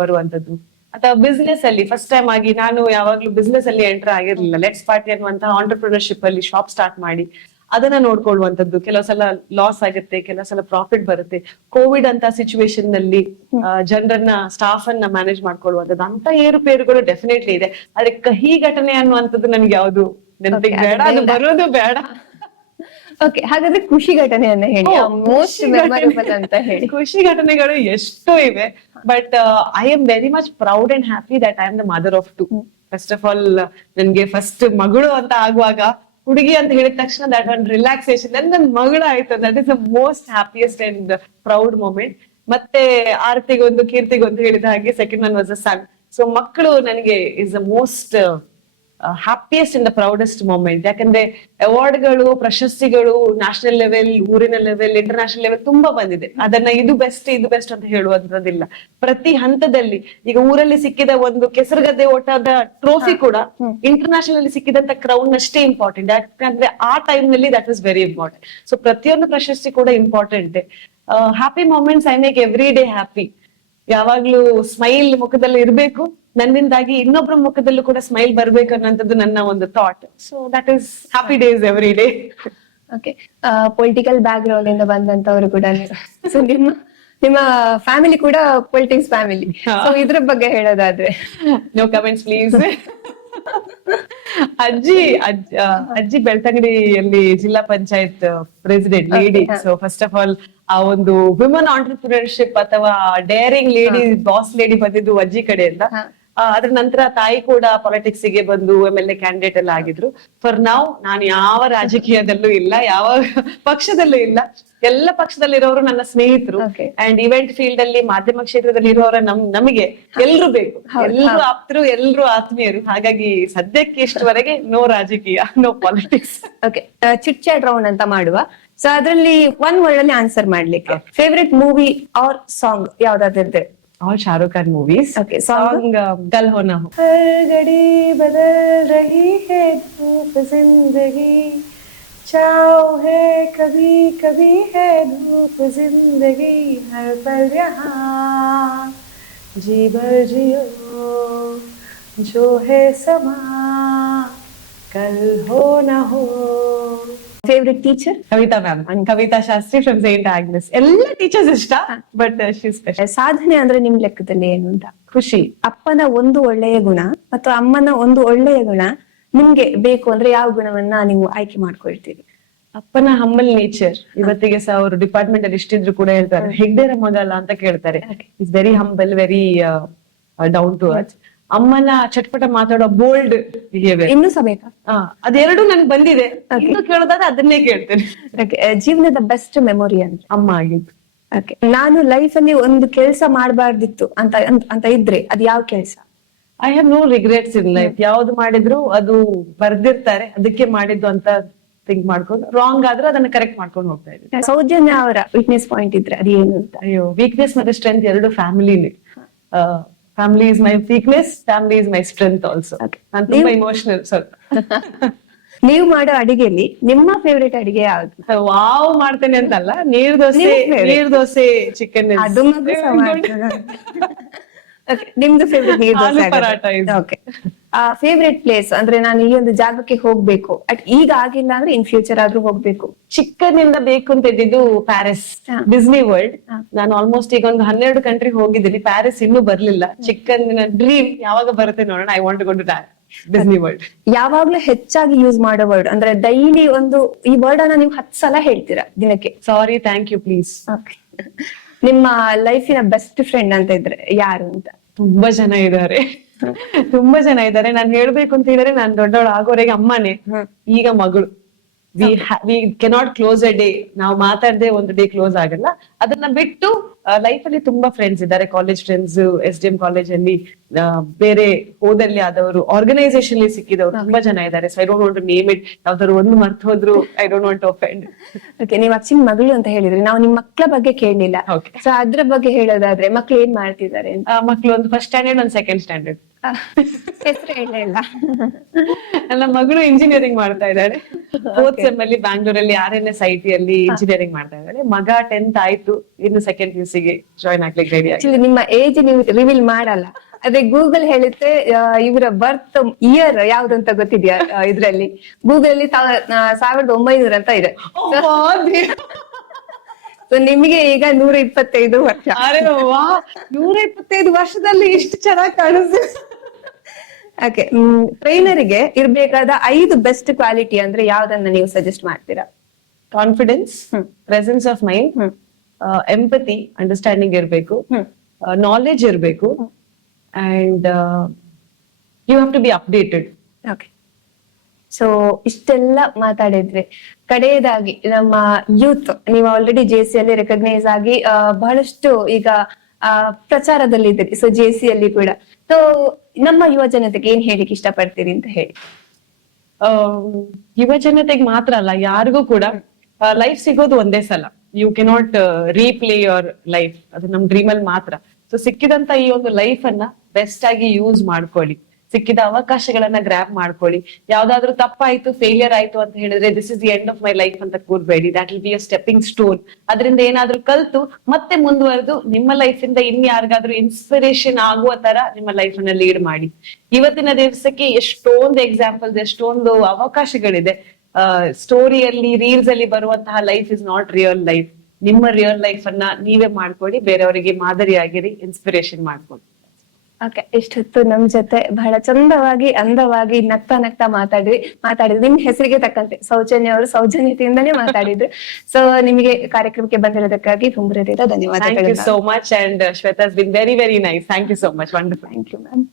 ಬರುವಂತದ್ದು ಅಥವಾ ಬಿಸ್ನೆಸ್ ಅಲ್ಲಿ ಫಸ್ಟ್ ಟೈಮ್ ಆಗಿ ನಾನು ಯಾವಾಗ್ಲೂ ಬಿಸ್ನೆಸ್ ಅಲ್ಲಿ ಎಂಟರ್ ಆಗಿರ್ಲಿಲ್ಲ. ಲೆಟ್ಸ್ ಪಾರ್ಟಿ ಅನ್ನುವಂತಹ ಆಂಟರ್ಪ್ರಿನರ್ಶಿಪ್ ಅಲ್ಲಿ ಶಾಪ್ ಸ್ಟಾರ್ಟ್ ಮಾಡಿ ಅದನ್ನ ನೋಡ್ಕೊಳ್ಳುವಂತದ್ದು ಕೆಲವು ಸಲ ಲಾಸ್ ಆಗುತ್ತೆ ಕೆಲವು ಸಲ ಪ್ರಾಫಿಟ್ ಬರುತ್ತೆ. ಕೋವಿಡ್ ಅಂತ ಸಿಚುವೇಶನ್ನಲ್ಲಿ ಜನರನ್ನ ಸ್ಟಾಫ್ ಅನ್ನ ಮ್ಯಾನೇಜ್ ಮಾಡ್ಕೊಳ್ಳುವಂಥದ್ದು. ಅಂತ ಏರುಪೇರುಗಳು ಡೆಫಿನೆಟ್ಲಿ ಇದೆ. ಆದ್ರೆ ಕಹಿ ಘಟನೆ ಅನ್ನುವಂಥದ್ದು ನನ್ಗೆ ಯಾವುದು ನೆನಪಿಗೆ ಬೇಡ ಅದು ಬರೋದು ಬೇಡ. ಓಕೆ ಹಾಗಾದ್ರೆ ಖುಷಿ ಘಟನೆಯನ್ನ ಹೇಳಿ. ಓ, ಮೋಸ್ಟ್ ಮೆಮೊರೇಬಲ್ ಘಟನೆ. ಅಂತ ಹೇಳಿ. ಖುಷಿ ಘಟನೆಗಳು ಎಷ್ಟು ಇವೆ but I am very much proud and happy that I am the mother of two first of all ನನ್ಗೆ ಫಸ್ಟ್ ಮಗಳು ಅಂತ ಆಗುವಾಗ ಹುಡುಗಿ ಅಂತ ಹೇಳಿದ ತಕ್ಷಣ ದಟ್ ಒನ್ ರಿಲ್ಯಾಕ್ಸೇಷನ್ ನನ್ ಮಗಳು ಆಯ್ತು. That is the most happiest and proud moment ಮತ್ತೆ ಆರತಿಗೊಂದು ಕೀರ್ತಿಗೊಂದು ಹೇಳಿದ ಹಾಗೆ second one was a son so ಮಕ್ಕಳು ನನಗೆ is the most happiest in the proudest moment ಯಾಕಂದ್ರೆ ಅವಾರ್ಡ್ಗಳು ಪ್ರಶಸ್ತಿಗಳು ನ್ಯಾಷನಲ್ ಲೆವೆಲ್ ಊರಿನ ಲೆವೆಲ್ ಇಂಟರ್ನ್ಯಾಷನಲ್ ಲೆವೆಲ್ ತುಂಬಾ ಬಂದಿದೆ. ಅದನ್ನ ಇದು ಬೆಸ್ಟ್ ಇದು ಬೆಸ್ಟ್ ಅಂತ ಹೇಳುವಂತದಿಲ್ಲ ಪ್ರತಿ ಹಂತದಲ್ಲಿ ಈಗ ಊರಲ್ಲಿ ಸಿಕ್ಕಿದ ಒಂದು ಕೆಸರುಗದ್ದೆ ಓಟದ ಟ್ರೋಫಿ ಕೂಡ ಇಂಟರ್ನ್ಯಾಷನಲ್ ಅಲ್ಲಿ ಸಿಕ್ಕಿದಂತ ಕ್ರೌನ್ ಅಷ್ಟೇ ಇಂಪಾರ್ಟೆಂಟ್ ಯಾಕಂದ್ರೆ ಆ ಟೈಮ್ನಲ್ಲಿ that is very important so ಪ್ರತಿಯೊಂದು ಪ್ರಶಸ್ತಿ ಕೂಡ important happy moments I make every day happy ಯಾವಾಗ್ಲೂ ಸ್ಮೈಲ್ ಮುಖದಲ್ಲಿ ಇರ್ಬೇಕು. ನನ್ನಿಂದಾಗಿ ಇನ್ನೊಬ್ಬರ ಮುಖದಲ್ಲೂ ಕೂಡ ಸ್ಮೈಲ್ ಬರ್ಬೇಕು ಅನ್ನೋಂಥದ್ದು ನನ್ನ ಒಂದು thought so that is happy days every day okay political background ಇಂದ ಬಂದಂತವರು ಕೂಡ ಸೊ ನಿಮ್ಮ ನಿಮ್ಮ ಫ್ಯಾಮಿಲಿ ಕೂಡ ಪೊಲಿಟಿಕ್ಸ್ ಫ್ಯಾಮಿಲಿ. ಸೊ ಇದ್ರ ಬಗ್ಗೆ ಹೇಳೋದಾದ್ರೆ. ನೋ ಕಮೆಂಟ್ಸ್ ಪ್ಲೀಸ್ ಅಜ್ಜಿ ಅಜ್ಜ ಬೆಳ್ತಂಗಡಿಯಲ್ಲಿ ಜಿಲ್ಲಾ panchayat president lady so first of all ಆ ಒಂದು ವಿಮನ್ ಆಂಟರ್ಪ್ರಿನರ್ಶಿಪ್ ಅಥವಾ ಡೇರಿಂಗ್ ಲೇಡಿ ಬಾಸ್ ಲೇಡಿ ಬಂದಿದ್ದು ಅಜ್ಜಿ ಕಡೆಯಿಂದ ಅಂತ ಅದ್ರ ನಂತರ ತಾಯಿ ಕೂಡ ಪಾಲಿಟಿಕ್ಸ್ಗೆ ಬಂದು ಎಂ ಎಲ್ ಎ ಕ್ಯಾಂಡಿಡೇಟ್ ಎಲ್ಲ ಆಗಿದ್ರು. ಫಾರ್ ನಾವ್ ನಾನು ಯಾವ ರಾಜಕೀಯದಲ್ಲೂ ಇಲ್ಲ ಯಾವ ಪಕ್ಷದಲ್ಲೂ ಇಲ್ಲ. ಎಲ್ಲ ಪಕ್ಷದಲ್ಲಿರೋರು ನನ್ನ ಸ್ನೇಹಿತರು. ಅಂಡ್ ಇವೆಂಟ್ ಫೀಲ್ಡ್ ಅಲ್ಲಿ ಮಾಧ್ಯಮ ಕ್ಷೇತ್ರದಲ್ಲಿ ಇರುವವರ ನಮ್ ನಮಗೆ ಎಲ್ರು ಬೇಕು. ಎಲ್ರು ಆಪ್ತರು ಎಲ್ರು ಆತ್ಮೀಯರು. ಹಾಗಾಗಿ ಸದ್ಯಕ್ಕೆ ಇಷ್ಟವರೆಗೆ ನೋ ರಾಜಕೀಯ no politics okay chit chat round ಅಂತ ಮಾಡುವ. ಸೊ ಅದ್ರಲ್ಲಿ ಒನ್ ವರ್ಡ್ ಅಲ್ಲಿ ಆನ್ಸರ್ ಮಾಡ್ಲಿಕ್ಕೆ ಫೇವ್ರೆಟ್ ಮೂವಿ ಆರ್ ಸಾಂಗ್ ಯಾವ್ದಾದ್ರೆ और Shahrukh Khan movies Okay, song? Song Kal Ho Na हो हर घड़ी बदल रही है धूप जिंदगी चाव है कभी कभी है धूप जिंदगी हर पल यहाँ जी भर जियो जो है समा कल हो ना हो favourite teacher Kavita ma'am Kavita Shastri from Saint Agnes ಎಲ್ಲ ಟೀಚರ್ಸ್ ಇಷ್ಟ ಬಟ್ ಶಿ ಸ್ಪೆಷಲ್ ಸಾಧನೆ ಅಂದ್ರೆ ನಿಮ್ ಲೆಕ್ಕದಲ್ಲಿ ಏನು ಅಂತ? ಖುಷಿ. ಅಪ್ಪನ ಒಂದು ಒಳ್ಳೆಯ ಗುಣ ಮತ್ತು ಅಮ್ಮನ ಒಂದು ಒಳ್ಳೆಯ ಗುಣ ನಿಮ್ಗೆ ಬೇಕು ಅಂದ್ರೆ ಯಾವ ಗುಣವನ್ನ ನೀವು ಆಯ್ಕೆ ಮಾಡ್ಕೊಳ್ತೀರಿ? ಅಪ್ಪನ ಹಮ್ಮಲ್ ನೇಚರ್ ಇವತ್ತಿಗೆ ಸಹ ಅವರು ಡಿಪಾರ್ಟ್ಮೆಂಟ್ ಅಲ್ಲಿ ಇಷ್ಟಿದ್ರು ಕೂಡ ಹೇಳ್ತಾರೆ. ಹೆಗ್ಡೇರ ಮಗಲ್ಲ ಅಂತ ಕೇಳ್ತಾರೆ. It's very humble very down to earth ಅಮ್ಮನ ಚಟ್ಪಟ ಮಾತಾಡೋ ಬೋಲ್ಡ್ ಬಿಹೇವಿಯರ್ ಇನ್ನೂ ಸಮೇತ ಅದೆರಡು ನನ್ಗೆ ಬಂದಿದೆ. ಇನ್ನು ಕೇಳೋದಾದ್ರೆ ಅದನ್ನೇ ಕೇಳ್ತೇನೆ. ಜೀವನದ ಬೆಸ್ಟ್ ಮೆಮೊರಿ ಅಂದ್ರೆ ಅಮ್ಮ ಆಗಿದ್ದು. ಓಕೆ ನಾನು ಲೈಫ್ ಅಲ್ಲಿ ಒಂದು ಕೆಲಸ ಮಾಡಬಾರ್ದಿತ್ತು ಅಂತ ಅಂತ- ಇದ್ರೆ ಅದು ಯಾವ ಕೆಲಸ? I have no regrets in life ಯಾವ್ದು ಮಾಡಿದ್ರು ಅದು ಬರ್ದಿರ್ತಾರೆ. ಅದಕ್ಕೆ ಮಾಡಿದ್ದು ಅಂತ ಥಿಂಕ್ ಮಾಡ್ಕೊಂಡು ರಾಂಗ್ ಆದ್ರೆ ಅದನ್ನ ಕರೆಕ್ಟ್ ಮಾಡ್ಕೊಂಡು ಹೋಗ್ತಾ ಇದ್ದೀನಿ. ಸೌಜನ್ಯ ಅವರ ವೀಕ್ನೆಸ್ ಪಾಯಿಂಟ್ ಇದ್ರೆ ಅದೇನು ಅಂತ? ಅಯ್ಯೋ ವೀಕ್ನೆಸ್ ಮತ್ತೆ ಸ್ಟ್ರೆಂತ್ ಎರಡು ಫ್ಯಾಮಿಲಿನೇ family is my weakness family is my strength also. ನಾನು ತುಂಬಾ ಇಮೋಷನಲ್ ಸ್ವಲ್ಪ *laughs* ನೀವು ಮಾಡೋ ಅಡಿಗೆಯಲ್ಲಿ ನಿಮ್ಮ ಫೇವರೇಟ್ ಅಡಿಗೆ ಯಾವ್ದು ವಾವ್ ಮಾಡ್ತೇನೆ ಅಂತಲ್ಲ ನೀರ್ ದೋಸೆ? ನೀರ್ ದೋಸೆ ಚಿಕನ್ ಅದು *laughs* *laughs* ನಿಮ್ದು ಫೇವ್ರೆಟ್ ನೀರ್ ಓಕೆ ಫೇವ್ರೆಟ್ ಪ್ಲೇಸ್ ಅಂದ್ರೆ ನಾನು ಈ ಒಂದು ಜಾಗಕ್ಕೆ ಹೋಗ್ಬೇಕು. ಅಟ್ ಈಗ ಆಗಿಲ್ಲ ಅಂದ್ರೆ ಇನ್ ಫ್ಯೂಚರ್ ಆದ್ರೂ ಹೋಗ್ಬೇಕು. ಚಿಕ್ಕನಿಂದ ಬೇಕು ಅಂತ ಇದ್ದಿದ್ದು ಪ್ಯಾರಿಸ್. Disney world. ನಾನು ಆಲ್ಮೋಸ್ಟ್ ಈಗ ಒಂದು ಹನ್ನೆರಡು ಕಂಟ್ರಿ ಹೋಗಿದ್ದೀನಿ. ಪ್ಯಾರಿಸ್ ಇನ್ನೂ ಬರ್ಲಿಲ್ಲ. ಚಿಕ್ಕಂದಿನ ಡ್ರೀಮ್ ಯಾವಾಗ ಬರುತ್ತೆ ನೋಡೋಣ. I want go to Disney world ಯಾವಾಗ್ಲೂ ಹೆಚ್ಚಾಗಿ ಯೂಸ್ ಮಾಡೋ ವರ್ಡ್ ಅಂದ್ರೆ ಡೈಲಿ ಒಂದು ಈ ವರ್ಡ್ ಅನ್ನ ನೀವು ಹತ್ತು ಸಲ ಹೇಳ್ತೀರಾ ದಿನಕ್ಕೆ? ಸಾರಿ ಥ್ಯಾಂಕ್ ಯು ಪ್ಲೀಸ್ ನಿಮ್ಮ ಲೈಫಿನ ಬೆಸ್ಟ್ ಫ್ರೆಂಡ್ ಅಂತ ಇದ್ರೆ ಯಾರು ಅಂತ? ತುಂಬಾ ಜನ ಇದ್ದಾರೆ ತುಂಬಾ ಜನ ಇದ್ದಾರೆ ನಾನು ಹೇಳ್ಬೇಕು ಅಂತ ಹೇಳಿದ್ರೆ ನಾನು ದೊಡ್ಡವಳು ಆಗೋರೆಗೆ ಅಮ್ಮನೇ. ಈಗ ಮಗಳು. We we cannot close a day ನಾವು ಮಾತಾಡದೆ ಒಂದು ಡೇ ಕ್ಲೋಸ್ ಆಗಲ್ಲ. ಅದನ್ನ ಬಿಟ್ಟು ಲೈಫ್ ಅಲ್ಲಿ ತುಂಬಾ ಫ್ರೆಂಡ್ಸ್ ಇದ್ದಾರೆ. College friends S D M college ಅಲ್ಲಿ ಬೇರೆ ಓದಲ್ಲಿ ಆದವರು ಆರ್ಗನೈಸೇಷನ್ ಸಿಕ್ಕಿದವರು ತುಂಬಾ ಜನ ಇದ್ದಾರೆ. So I don't want name it ಯಾವ್ದಾದ್ರು ಒಂದು ಮರ್ತ್ ಹೋದ್ರು I don't want offend okay ನೀವು ಅಕ್ಷಿನ್ ಮಗಳು ಅಂತ ಹೇಳಿದ್ರೆ. ನಾವು ನಿಮ್ ಮಕ್ಕಳ ಬಗ್ಗೆ ಕೇಳಲಿಲ್ಲ. ಸೊ ಅದ್ರ ಬಗ್ಗೆ ಹೇಳೋದಾದ್ರೆ ಮಕ್ಳು ಏನ್ ಮಾಡ್ತಿದ್ದಾರೆ ಮಕ್ಳು ಒಂದು ಫಸ್ಟ್ ಸ್ಟ್ಯಾಂಡರ್ಡ್ ಒಂದು ಸೆಕೆಂಡ್ ಸ್ಟ್ಯಾಂಡರ್ಡ್ ಹೆಸರು ಇಲ್ಲ. ನನ್ನ ಮಗಳು ಇಂಜಿನಿಯರಿಂಗ್ ಮಾಡ್ತಾ ಇದ್ದಾಳೆ ಫೋರ್ತ್ ಸೆಮ್ ಅಲ್ಲಿ ಬ್ಯಾಂಗ್ಳೂರಲ್ಲಿ R N S I T ಅಲ್ಲಿ ಇಂಜಿನಿಯರಿಂಗ್ ಮಾಡ್ತಾ ಇದ್ದಾಳೆ ಮಗ ಟೆಂತ್ ಆಯ್ತು ಇನ್ನು ಸೆಕೆಂಡ್ ಪಿ ಗೆ ಜಾಯ್ನ್ ಆಗ್ಲಿಕ್ಕೆ ರೆಡಿ ಆಗಿ ನಿಮ್ಮ ಏಜ್ ನೀವು ರಿವೀಲ್ ಮಾಡಲ್ಲ. ಅದೇ ಗೂಗಲ್ ಹೇಳುತ್ತೆ ಇವರ ಬರ್ತ್ ಇಯರ್ ಅಂತ ಗೊತ್ತಿದ್ಯಾ ಇದ್ರಲ್ಲಿ? ಗೂಗಲ್ ಅಲ್ಲಿ ಸಾವಿರದ ಒಂಬೈನೂರ ಅಂತ ಇದೆ. ಸೊ ನಿಮಗೆ ಈಗ ನೂರ ಇಪ್ಪತ್ತೈದು ವರ್ಷ ನೂರ ಇಪ್ಪತ್ತೈದು ವರ್ಷದಲ್ಲಿ ಇಷ್ಟು ಚೆನ್ನಾಗಿ ಕಾಣಿಸ್ತಿದೆ. ಓಕೆ ಟ್ರೈನರಿಗೆ ಇರಬೇಕಾದ ಐದು ಬೆಸ್ಟ್ ಕ್ವಾಲಿಟಿ ಅಂದ್ರೆ ಯಾವ್ದನ್ನ ನೀವು ಸಜೆಸ್ಟ್ ಮಾಡ್ತೀರಾ? Confidence presence of mind empathy understanding ಇರಬೇಕು. ನಾಲೆಜ್ ಇರಬೇಕು and you have to be updated okay so ಇಷ್ಟೆಲ್ಲ ಮಾತಾಡಿದ್ರೆ. ಕಡೆಯದಾಗಿ ನಮ್ಮ ಯೂತ್ ನೀವು ಆಲ್ರೆಡಿ ಜೆ ಸಿ ಅಲ್ಲಿ ರೆಕಗ್ನೈಸ್ ಆಗಿ ಬಹಳಷ್ಟು ಈಗ ಪ್ರಚಾರದಲ್ಲಿ ಇದ್ದೀರಿ. ಸೊ ಜೆ ಸಿ ಅಲ್ಲಿ ಕೂಡ. ಸೊ ನಮ್ಮ ಯುವ ಜನತೆಗೆ ಏನ್ ಹೇಳಿಕ್ ಇಷ್ಟಪಡ್ತೀರಿ ಅಂತ ಹೇಳಿ. ಯುವ ಜನತೆಗೆ ಮಾತ್ರ ಅಲ್ಲ ಯಾರಿಗೂ ಕೂಡ ಲೈಫ್ ಸಿಗೋದು ಒಂದೇ ಸಲ. You cannot replay your life ಅದು ನಮ್ ಡ್ರೀಮ್ ಅಲ್ಲಿ ಮಾತ್ರ. ಸೊ ಸಿಕ್ಕಿದಂತ ಈ ಒಂದು ಲೈಫ್ ಅನ್ನ ಬೆಸ್ಟ್ ಆಗಿ ಯೂಸ್ ಮಾಡ್ಕೊಳ್ಳಿ. ಸಿಕ್ಕಿದ ಅವಕಾಶಗಳನ್ನ ಗ್ರ್ಯಾಪ್ ಮಾಡ್ಕೊಳ್ಳಿ. ಯಾವ್ದಾದ್ರು ತಪ್ಪಾಯ್ತು ಫೇಲಿಯರ್ ಆಯ್ತು ಅಂತ ಹೇಳಿದ್ರೆ this is the end of my life ಅಂತ ಕೂರ್ಬೇಡಿ. That will be a stepping stone ಅದರಿಂದ ಏನಾದ್ರೂ ಕಲ್ತು, ಮತ್ತೆ ಮುಂದುವರೆದು ನಿಮ್ಮ ಲೈಫ್ ಇಂದ ಇನ್ ಯಾರಿಗಾದ್ರೂ ಇನ್ಸ್ಪಿರೇಷನ್ ಆಗುವ ತರ ನಿಮ್ಮ ಲೈಫ್ ಅನ್ನ ಲೀಡ್ ಮಾಡಿ. ಇವತ್ತಿನ ದಿವಸಕ್ಕೆ ಎಷ್ಟೊಂದು ಎಕ್ಸಾಂಪಲ್ಸ್ ಎಷ್ಟೊಂದು ಅವಕಾಶಗಳಿದೆ. ಸ್ಟೋರಿಯಲ್ಲಿ ರೀಲ್ಸ್ ಅಲ್ಲಿ ಬರುವಂತಹ life is not real life ನಿಮ್ಮ ರಿಯಲ್ ಲೈಫ್ ಅನ್ನ ನೀವೇ ಮಾಡ್ಕೊಡಿ ಬೇರೆಯವರಿಗೆ ಮಾದರಿಯಾಗಿರಿ ಇನ್ಸ್ಪಿರೇಷನ್ ಮಾಡ್ಕೊಳ್ಳಿ. ಓಕೆ ಇಷ್ಟೊತ್ತು ನಮ್ ಜೊತೆ ಬಹಳ ಚಂದವಾಗಿ ಅಂದವಾಗಿ ನಗ್ತಾ ನಗ್ತಾ ಮಾತಾಡಿದ್ರಿ. ಮಾತಾಡಿದ್ರಿ. ನಿಮ್ ಹೆಸರಿಗೆ ತಕ್ಕಂತೆ ಸೌಜನ್ಯ ಅವರು ಸೌಜನ್ಯತೆಯಿಂದಾನೇ ಮಾತಾಡಿದ್ರು. ಸೊ ನಿಮಗೆ ಕಾರ್ಯಕ್ರಮಕ್ಕೆ ಬಂದಿರೋದಕ್ಕಾಗಿ ತುಂಬ ಧನ್ಯವಾದ so much and Shweta been very very nice thank you so much wonderful thank you ma'am